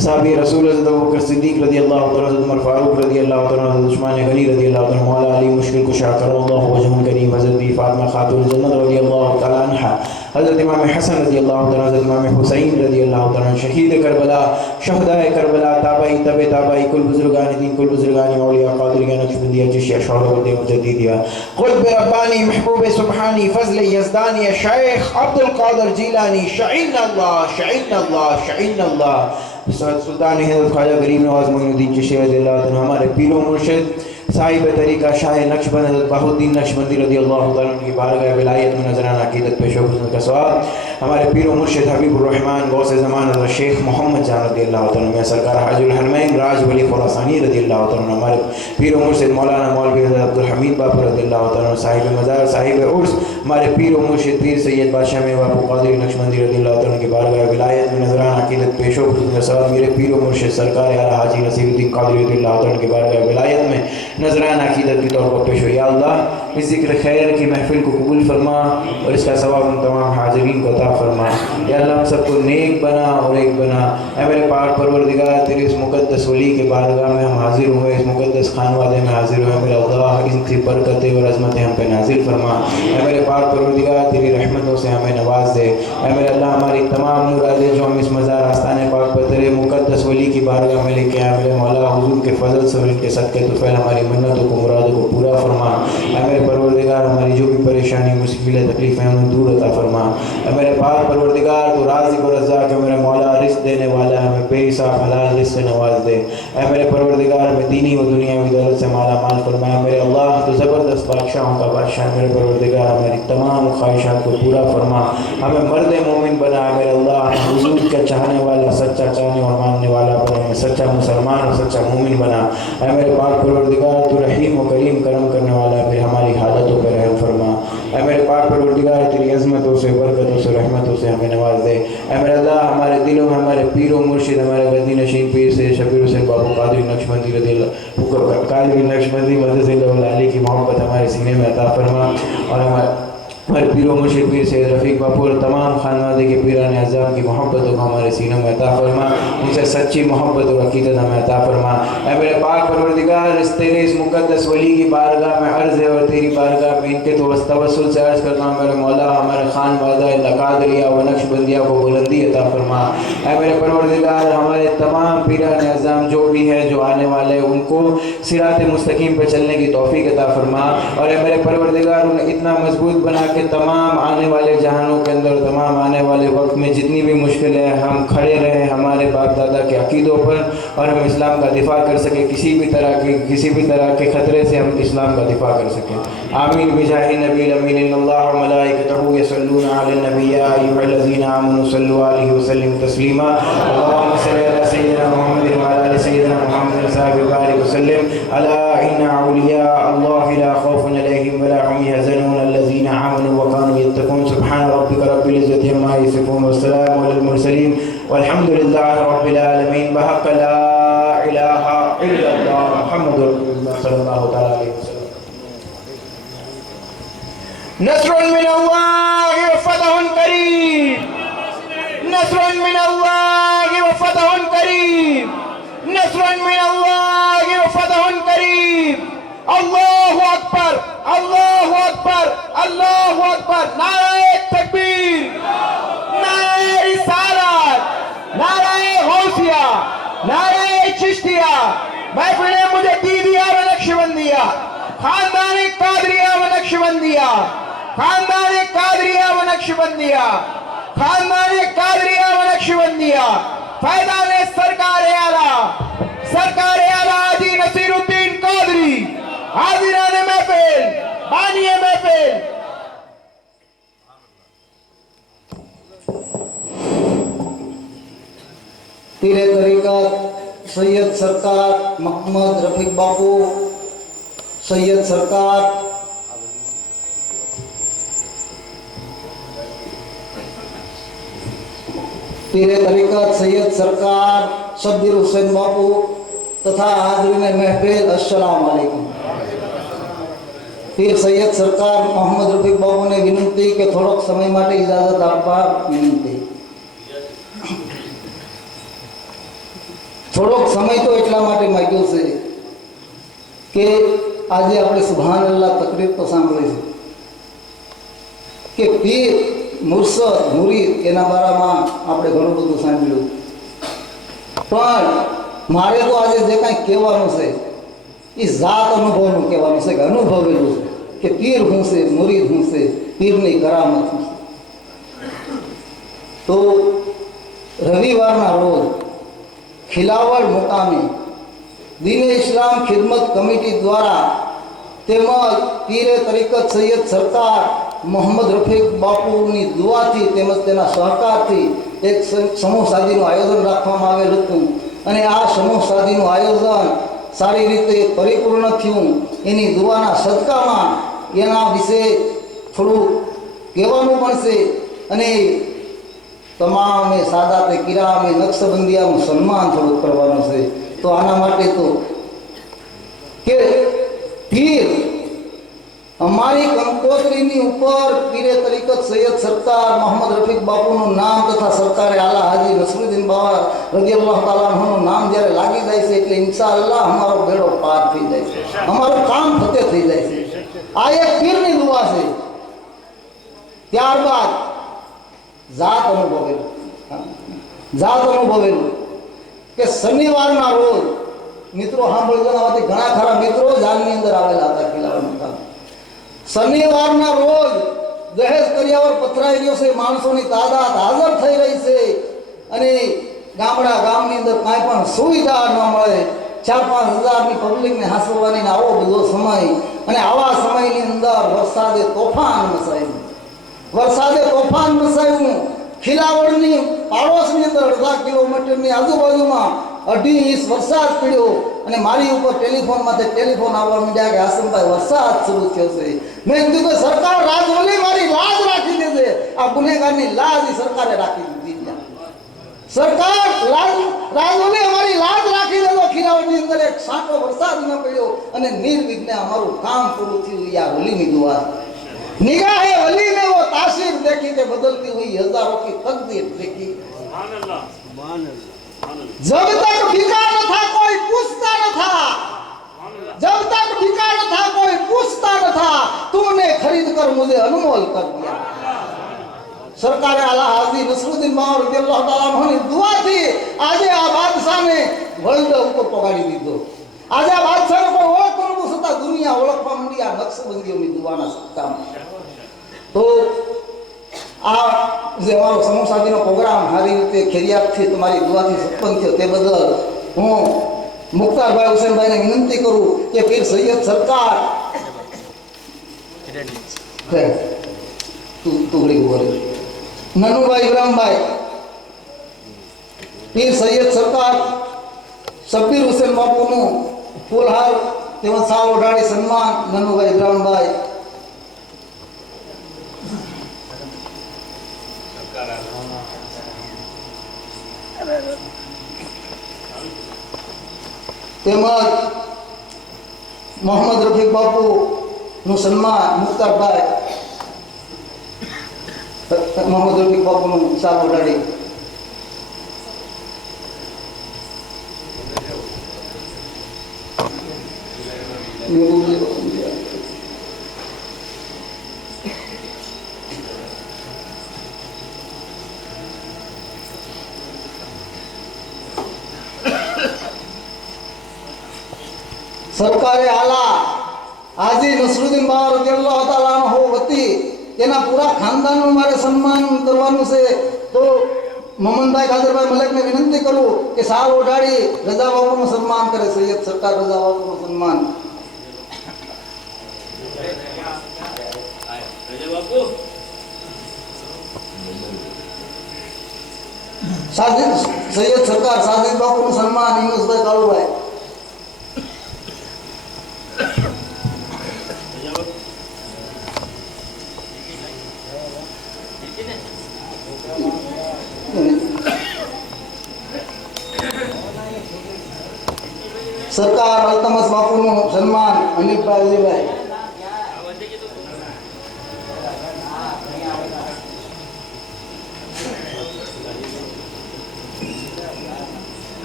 साहबी रसूल हज़रत अबू बकर सिद्दीक़ रज़ियल्लाहु तआला, हज़रत उमर फारूक रज़ियल्लाहु तआला, हज़रत उस्मान गनी रज़ियल्लाहु तआला, मौला अली मुश्किल कुशा करमल्लाहु वजहुल करीम, हज़रत फातिमा खातून जन्नत रज़ियल्लाहु तआला अन्हा, हज़रत इमाम हसन रज़ियल्लाहु तआला, हज़रत इमाम हुसैन रज़ियल्लाहु तआला, शहीद करबला, शहदाए करबला, ताबई तबे ताबई, कुल बुजुर्गान दीन, कुल बुजुर्गान औलिया, कादरिया, नक्शबंदिया, चिश्तिया, शौहरवदे मुजद्दिदिया, क़ुत्ब रब्बानी, महबूब सुब्हानी, फज़ल यज़दानी, शेख अब्दुल क़ादिर जीलानी, शाइनल्लाह शाइनल्लाह शाइनल्लाह, सुल्तान हिंद ख्वाजा गरीब नवाज मोइनुद्दीन चिश्ती रज़ियल्लाहु तआला, हमारे पीरो मुर्शिद साहिब तरीका शाह नक्शबंद हज़रत बहाउद्दीन नक्शबंदी रज़ियल्लाहु तआला उनकी बारगाह विलायत में नजराना अकीदत पेश हो का सवाब, हमारे पीरो मुर्शिद हबीबुर रहमान गौस ज़मान हज़रत शेख मोहम्मद जान रज़ियल्लाहु तआला में सरकार हाजुल हरमैन राज वली खुरासानी रज़ियल्लाहु तआला, हमारे पीरो मुर्शिद मौलाना मौलवी हज़रत अब्दुल हमीद बापू रज़ियल्लाहु तआला, साहिब मज़ार साहिब उर्स, हमारे पीरो मुर्शिद पीर सैयद बादशाह में बापू कादिर नक्शबंदी रज़ियल्लाहु तआला की बारगाह विलायत में नजराना अकीदत पेश हो का सवाब, मेरे पीरो मुर्शिद सरकार आला हाजी नसीरुद्दीन कादरी रज़ियल्लाहु तआला की बारगाह विलायत में नजराना अकीदत की तौर पर पेश हो। या अल्लाह इस ज़िक्र खैर की महफिल को कबूल फरमा और इसका सवाब उन तमाम हाज़रीन को अता फरमा। या अल्लाह हम सबको नेक बना और एक बना। ऐ मेरे पाक परवरदिगार, तेरे इस मुक़द्दस वली के बारगाह में हम हाजिर हुए, इस मुक़द्दस खानवादे में हाजिर हुए, मेरा अल्लाह इनकी बरकतें और अज़मतें हम पे नाज़िल फरमा। ऐ मेरे पाक परवरदिगार, तेरी रहमतों से हमें नवाज दे। ऐ मेरे अल्लाह हमारी तमाम मुरादें जो हम इस मज़ार आस्ताने पाक पर तेरे मुक़द्दस वली की बारगाह में लेके आए, मेरे मौला हुज़ूर के फ़ज़ल से और इनके सदक़े तुफ़ैल हमारी मन्नतों को मुरादों को पूरा फरमा। ऐ मेरे परवरदिगार, हमारी जो भी परेशानी मुश्किलें तकलीफ़ें हैं उन्हें दूर अता फरमा। ऐ मेरे पाक परवरदिगार, तो राज़िक़ और रज़्ज़ाक़ है, मेरे मौला रिज़्क़ देने वाला है, हमें बेहिसाब हलाल रिज़्क़ से नवाज दे। ऐ मेरे परवरदिगार, हमें दीनी व दुनियावी दौलत से माला माल फरमाया। मेरे अल्लाह तो ज़बरदस्त बादशाहों का बादशाह, मेरे परवरदिगार हमारी तमाम ख्वाहिशात को पूरा फरमा, हमें मर्द मोमिन बना। मेरे अल्लाह हुज़ूर का चाहने वाला, सच्चा चाहने और मानने वाला बना, हमें सच्चा मुसलमान और सच्चा मोमिन बना। ऐ मेरे पाक परवरदिगार, तू रहीम व करीम करम करने वाला, फिर हमारी हालतों पर रहम फरमा। ऐ मेरे पाक परवरदिगार, तेरी अज़मतों से, बरकतों से, रहमतों से हमें नवाज दे। ऐ मेरे अल्लाह, हमारे दिलों में हमारे पीरो मुर्शिद, हमारे गद्दी नशीन पीर से शबीर हुसैन बाबू कादरी नक्शबंदी कादरी नक्शबंदी मदद अली की मोहब्बत हमारे सीने में अता फरमा, और हमारे पीरो मुर्शिद पीर सैयद रफ़ीक बापू और तमाम खानवादे के पीरान अज़ाम की मोहब्बतों को हमारे सीनों में अता फरमा, उनसे सच्ची मोहब्बत और अक़ीदत हमें अता फरमा। ऐ मेरे पाक परवरदिगार, इस तेरे इस मुक़द्दस वली की बारगाह में अर्ज़ है और तेरी बारगाह में इनके तो तवस्सुल से अर्ज़ करता हूँ, मेरे मौला हमारे खानवादा कादरिया व नक्शबंदिया को बुलंदी अता फरमा। ऐ मेरे परवरदिगार, हमारे तमाम पीरान अज़ाम जो भी है, जो आने वाले, उनको सिरात मुस्तकीम पर चलने की तौफ़ीक़ अता फरमा, और ऐ मेरे परवरदिगार उन्हें इतना मजबूत बना के तमाम आने वाले जहानों के अंदर, तमाम आने वाले वक्त में जितनी भी मुश्किलें, हम खड़े रहें हमारे बाप दादा के अकीदों पर और हम इस्लाम का दिफा कर सकें। किसी भी तरह के ख़तरे से हम इस्लाम का दिफा कर सकें। आमीन बिजाहि नबी अमीन। इन्नल्लाह व मलाइकतहु यसल्लूना अलन नबी या अय्युहल्लज़ीना आमनु सल्लु अलैहि व सल्लिमु तस्लीमा। अल्लाहुम्मा सल्लि अला सय्यिदिना मुहम्मदिन व अला आलि सय्यिदिना मुहम्मदिन साहिब बारिक व सल्लिम। अला इन्ना औलिया अल्लाह ला खौफुन अलैहिम व ला हुम यहज़नून अल्लज़ीना आमनु व कानू यत्तकून। सुब्हान रब्बिका रब्बिल इज़्ज़ति अम्मा यसिफून व सलामुन अलल मुरसलीन वल्हम्दुलिल्लाहि रब्बिल आलमीन। बहक़ ला इलाहा इल्लल्लाह मुहम्मदुर रसूलुल्लाह सल्लल्लाहु तआला अलैहि वसल्लम। नस्रुन मिनल्लाहि व फतहुन करीम, नस्रुन मिनल्लाहि व फतहुन करीम, नस्रुन मिनल्लाहि व फतहुन करीम। अल्लाहु अकबर, अल्लाहु अकबर, अल्लाहु अकबर। नारे तकबीर, नारे रिसालत, नारे गौसिया, नारे चिश्तिया। महफिल ने मुझे दीदिया व नक्शबंदिया, खानदान कादरिया व नक्शबंदिया, खानदान कादरिया व नक्शबंदिया, खानदान कादरिया व नक्शबंदिया। फैजान सरकार आला हाजी नसीरुद्दीन कादरी, हाजिरान महफिल, बानिए महफिल। पीरे तरीक़त सैयद सरकार मोहम्मद रफीक बापू, सैयद सरकार पीरे तरीक़त सैयद सरकार शब्बीर हुसैन बापू तथा हाज़रीन महफिल अस्सलाम वालेकुम। पीर सैयद सरकार मोहम्मद रफीक बापू ने विनंती के थोड़ोक समय माटे इजाजत आपवा विनंती। थोड़ोक समय तो એટલા માટે માંગ્યો છે કે આજે આપણે સુભાન અલ્લાહ તકરીર તો સાંભળી છે કે પીર મુર્શદ મુરીદ એના બારામાં આપણે ઘણું બધું સાંભળ્યું, પણ મારે તો આજે જે કાંઈ કહેવાનું છે એ જાત અનુભવનું કહેવાનું છે કે અનુભવેલું છે કે પીર શું છે, મુરીદ શું છે, પીરની કરામત શું છે। તો રવિવારના રોજ ખિલાવડ મુકામે દીને ઇસ્લામ ખિદમત કમિટી દ્વારા તેમજ પીરે તરીકત સૈયદ સરકાર મોહમ્મદ રફીક બાપુની દુઆથી તેમજ તેના સહકારથી એક સમૂહ શાદીનું આયોજન રાખવામાં આવેલ હતું અને આ સમૂહ શાદીનું આયોજન સારી રીતે પરિપૂર્ણ થયું। એની દુઆના સદકામાં એના વિશે થોડું કહેવાનું પણ છે અને તમામે સાદાતે કિરામે નક્શબંદિયાનું સન્માન થોડુંક કરવાનું છે। તો આના માટે તો કે પીર અમારી કંકોત્રીની ઉપર પીરે તરીકત સૈયદ સરકાર મોહમ્મદ રફીક બાપુનું નામ તથા સરકારે આલા હાજી નસરુદ્દીન બાવા રદિયલ્લાહુ તાલા અન્હુનું નામ જ્યારે લાગી જાય છે એટલે ઇન્શાઅલ્લાહ અમારો બેડો પાર થઈ જાય છે, અમારું કામ ફતે થઈ જાય છે। આ એક પીરની દુઆ છે। ત્યારબાદ જાત અનુભવેલું કે શનિવારના રોજ મિત્રો સાંભળજો, આમાંથી ઘણા ખરા મિત્રો જાનની અંદર આવેલા હતા ખિલાવડ મુકામે। શનિવારના રોજ દહેજ કર્યાવર પથરાઈ ગયો છે, માણસોની તાદાદ હાજર થઈ રહી છે અને ગામની અંદર કાંઈ પણ સુવિધા ન મળે, 4-5 હજારની પબ્લિકને હાંસવવાની આવો બધો સમય અને આવા સમયની અંદર વરસાદે તોફાન મચાવ્યું। ખિલાવડની પાડોશની અંદર 1.5 કિલોમીટરની આજુબાજુમાં 2.5 ઇંચ વરસાદ પડ્યો અને મારી ઉપર ટેલિફોનમાંથી ટેલિફોન આવવા માંડ્યા કે આસમભાઈ વરસાદ શરૂ થયો છે। મેં કીધું કે સરકાર રાજવલી મારી લાજ રાખી દેશે, આ ગુનેગારની લાજ સરકારે રાખી દીધી। સરકાર રાજવલી અમારી લાજ રાખી દેજો। ખિલાવડની અંદર એક સાંટો વરસાદ ન પડ્યો અને નિર્વિઘ્ને અમારું કામ પૂરું થયું। આ વલીની દુઆ। निगाहे वली ने वो तासीर देखी के बदलती हुई हजारों की तकदीर देखी। जब तक बिका न था कोई पूछता न था, जब तक बिका न था कोई पूछता न था, तूने खरीद कर मुझे अनमोल कर दिया। सरकार आला हाजी नसरुद्दीन बावा रदियल्लाहु ताला अन्हुની દુઆથી આજે આ બાદશાહને વર્લ્ડ ઉપર પગાડી દીધો। આજે આ બાદશાહને કોઈ ઓળખવાનું છતાં દુનિયા ઓળખવા માંડી આ નક્શબંધીઓની દુઆના સત્તામાં। તો આ જે અમારો સમૂહ શાદીનો પ્રોગ્રામ સારી રીતે ખેરિયાતથી તમારી દુઆથી સત્પન્ન થયો તે બદલ હું મુખ્તારભાઈ હુસેનભાઈને વિનંતી કરું કે પીર સૈયદ સરકાર તુગડી બોલે નનુભાઈ ઇબ્રાહીમભાઈ પીર સૈયદ સરકાર શબ્બીર હુસેન બાપુનું ફૂલહાર તેમજ સાલ ઓઢાડી સન્માન નનુભાઈ ઇબ્રાહીમભાઈ તેમજ મોહમ્મદ રફીક બાપુનું સન્માન મુખ્તારભાઈ મોહમ્મદ રફીક બાપુનું સાલ ઓઢાડી સરકારે આલા હાજી નસરુદ્દીન બાવા રદિયલ્લાહુ તાઆલા અન્હુ વતી તેના પૂરા ખાનદાનનું મારે સન્માન કરવાનું છે તો મોહમ્મદભાઈ કાદરભાઈ મલેકને વિનંતી કરું કે સાલ ઓઢાડી રજા બાપુનું સન્માન કરે સૈયદ સરકાર રજા બાપુનું સન્માન સાજિદ સૈયદ સરકાર સાજિદ બાપુનું સન્માન ઇંગ્લિશભાઈ કાળુભાઈ સરકાર અલ્તમસ બાપુનું સન્માન અનિલભાઈ અલીભાઈ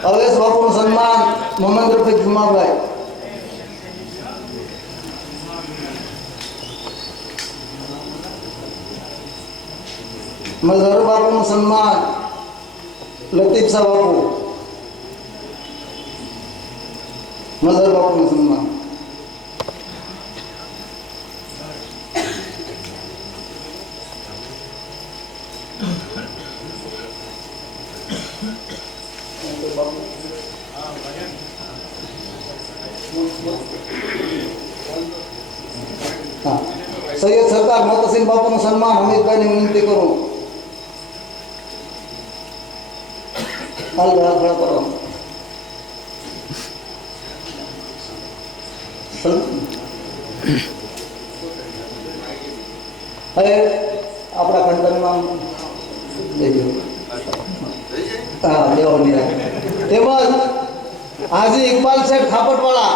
અવેશ બાપુનું સન્માન મોહમ્મદ રફીક જુમાભાઈ મઝહર બાપુનું સન્માન લતીફ શાહ બાપુ મઝહર બાપુનું સન્માન સૈયદ સરકાર મોતસીમ બાપુનું સન્માન હમીદભાઈને વિનંતી કરું હાલ ખડા કરો હવે આપણા ખંડનમાં લેજો હા દેવાની તેમજ હાજી ઇકબાલ શેખ ખાપટવાળા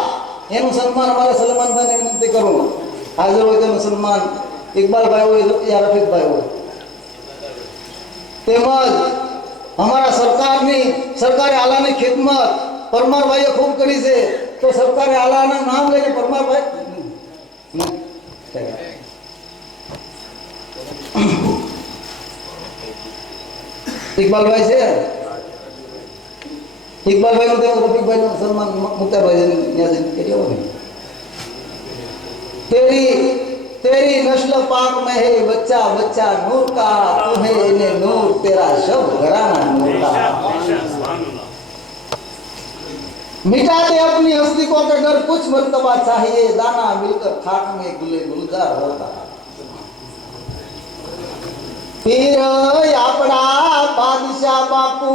એનું સન્માન અમારા સલમાનભાઈને વિનંતી કરું હાજર હોય તેનું સન્માન ઇકબાલભાઈ હોય યા રફીકભાઈ હોય તેમજ અમારા સરકારે આલાની ખિદમત પરમારભાઈએ ખૂબ કરી છે તો સરકારે આલાના નામ લઈને પરમારભાઈ ઇકબાલભાઈ છે ઇકબાલભાઈનું તેમ રફીકભાઈનું સન્માન મુક્તાભાઈ કર્યો હોય तेरी नस्ल पाक में है बच्चा बच्चा नूर का तुम्हें इन्हें नूर तेरा शब घराना नूर का मिटा दे अपनी हस्ती को अगर कुछ मर्तबा चाहिए दाना मिलकर खाक में गुले गुलजार होता पीर आपड़ा बादशाह बापू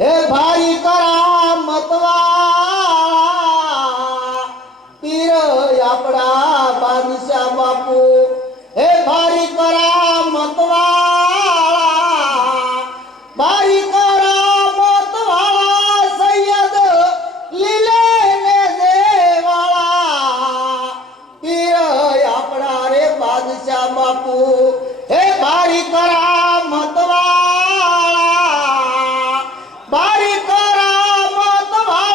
हे भाई करामतवा पीर आपड़ा बादशाह बापू हे भारी करामत वाला भारी करामत वाला सैयद लीले ने वाला पीर आपड़ा रे बादशाह बापू हे भारी करामत वाला भारी करामत वाला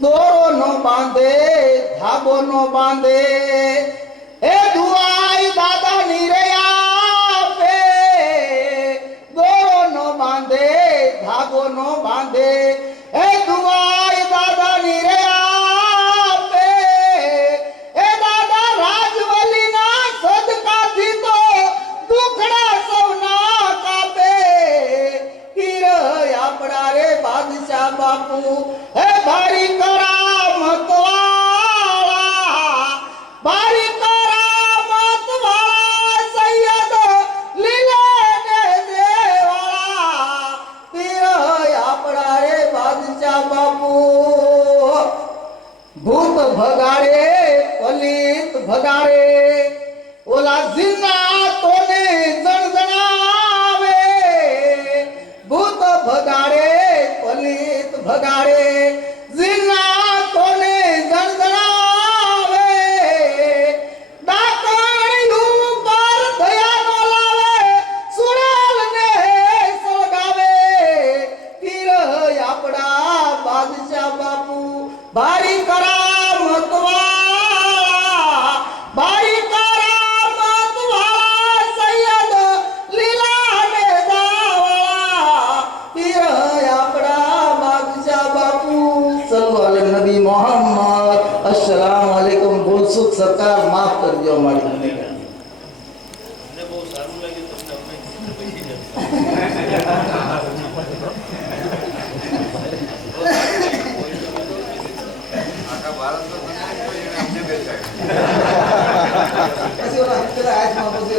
દોરો નો બાંધે ધાગો નો બાંધે એ દુઆઈ દાદા ની રે આપે દોરો નો બાંધે ધાગો નો બાંધે એ દુઆઈ દાદા ની રે આપે એ દાદા રાજવલી ના સદકાથી તો દુખડા સૌના કાપે હીર આપડા રે બાદશાહ બાપુ હે ભારી કરામત વાળા ભારી કરામત વાળા સૈયદ લીલા ને દેવાળા હીર આપડા રે બાદશાહ બાપુ ભૂત ભગાડે પલિત ભગાડે ઓલા જીના તોને જણજણાવે ભૂત ભગાડે પલિત ભગાડે જીના તોને જણજણાવે ડાકણિયું પર દયા નો લાવે સુરેલ ને સળગાવે પીર આપડા બાદશાહ બાપુ ભારી કરામત વાળા ભારી કરામત વાળા સૈયદ લીલા ને દાવાળા પીર આપડા બાદશાહ બાપુ સલ્લલ્લાહુ અલૈહિ નબી મોહમ્મદ અસ્સલામુ અલૈકુમ ગુલસુખ સરકાર માફ કરજો મારી પછી ઓલા પેલા આજમાં પછી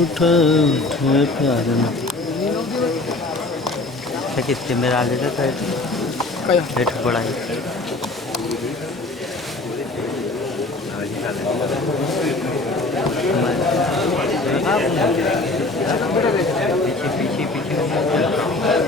उठ घर पे आ जाना कितने मेरा आ लेता था हेठ पड़ा है पीछे पीछे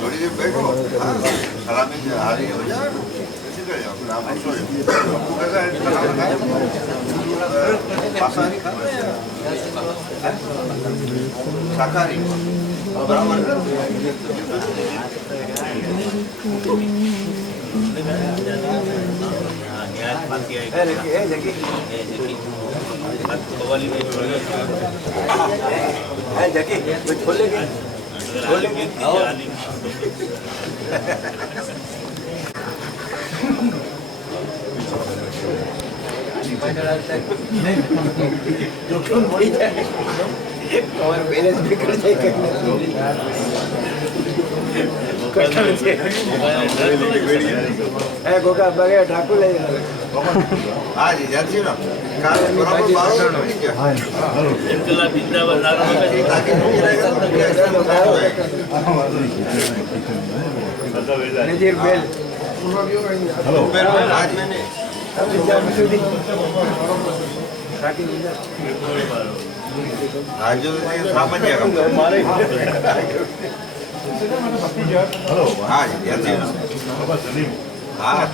थोड़ी देर बैठो सलामी आ रही हो जाए किसी का जाओ आप सोचो कैसा है सलाम खाए पासारी खाते हैं शाकाहारी ब्राह्मण હા જી જ્યાંથી ને કાલે બરાબર 12 થઈ ગયા તાકી નહીં રહે તો નજીર બેલ હેલો હા જી રાજુ સામાન્ય કામ હા જી જ્યાંથી હા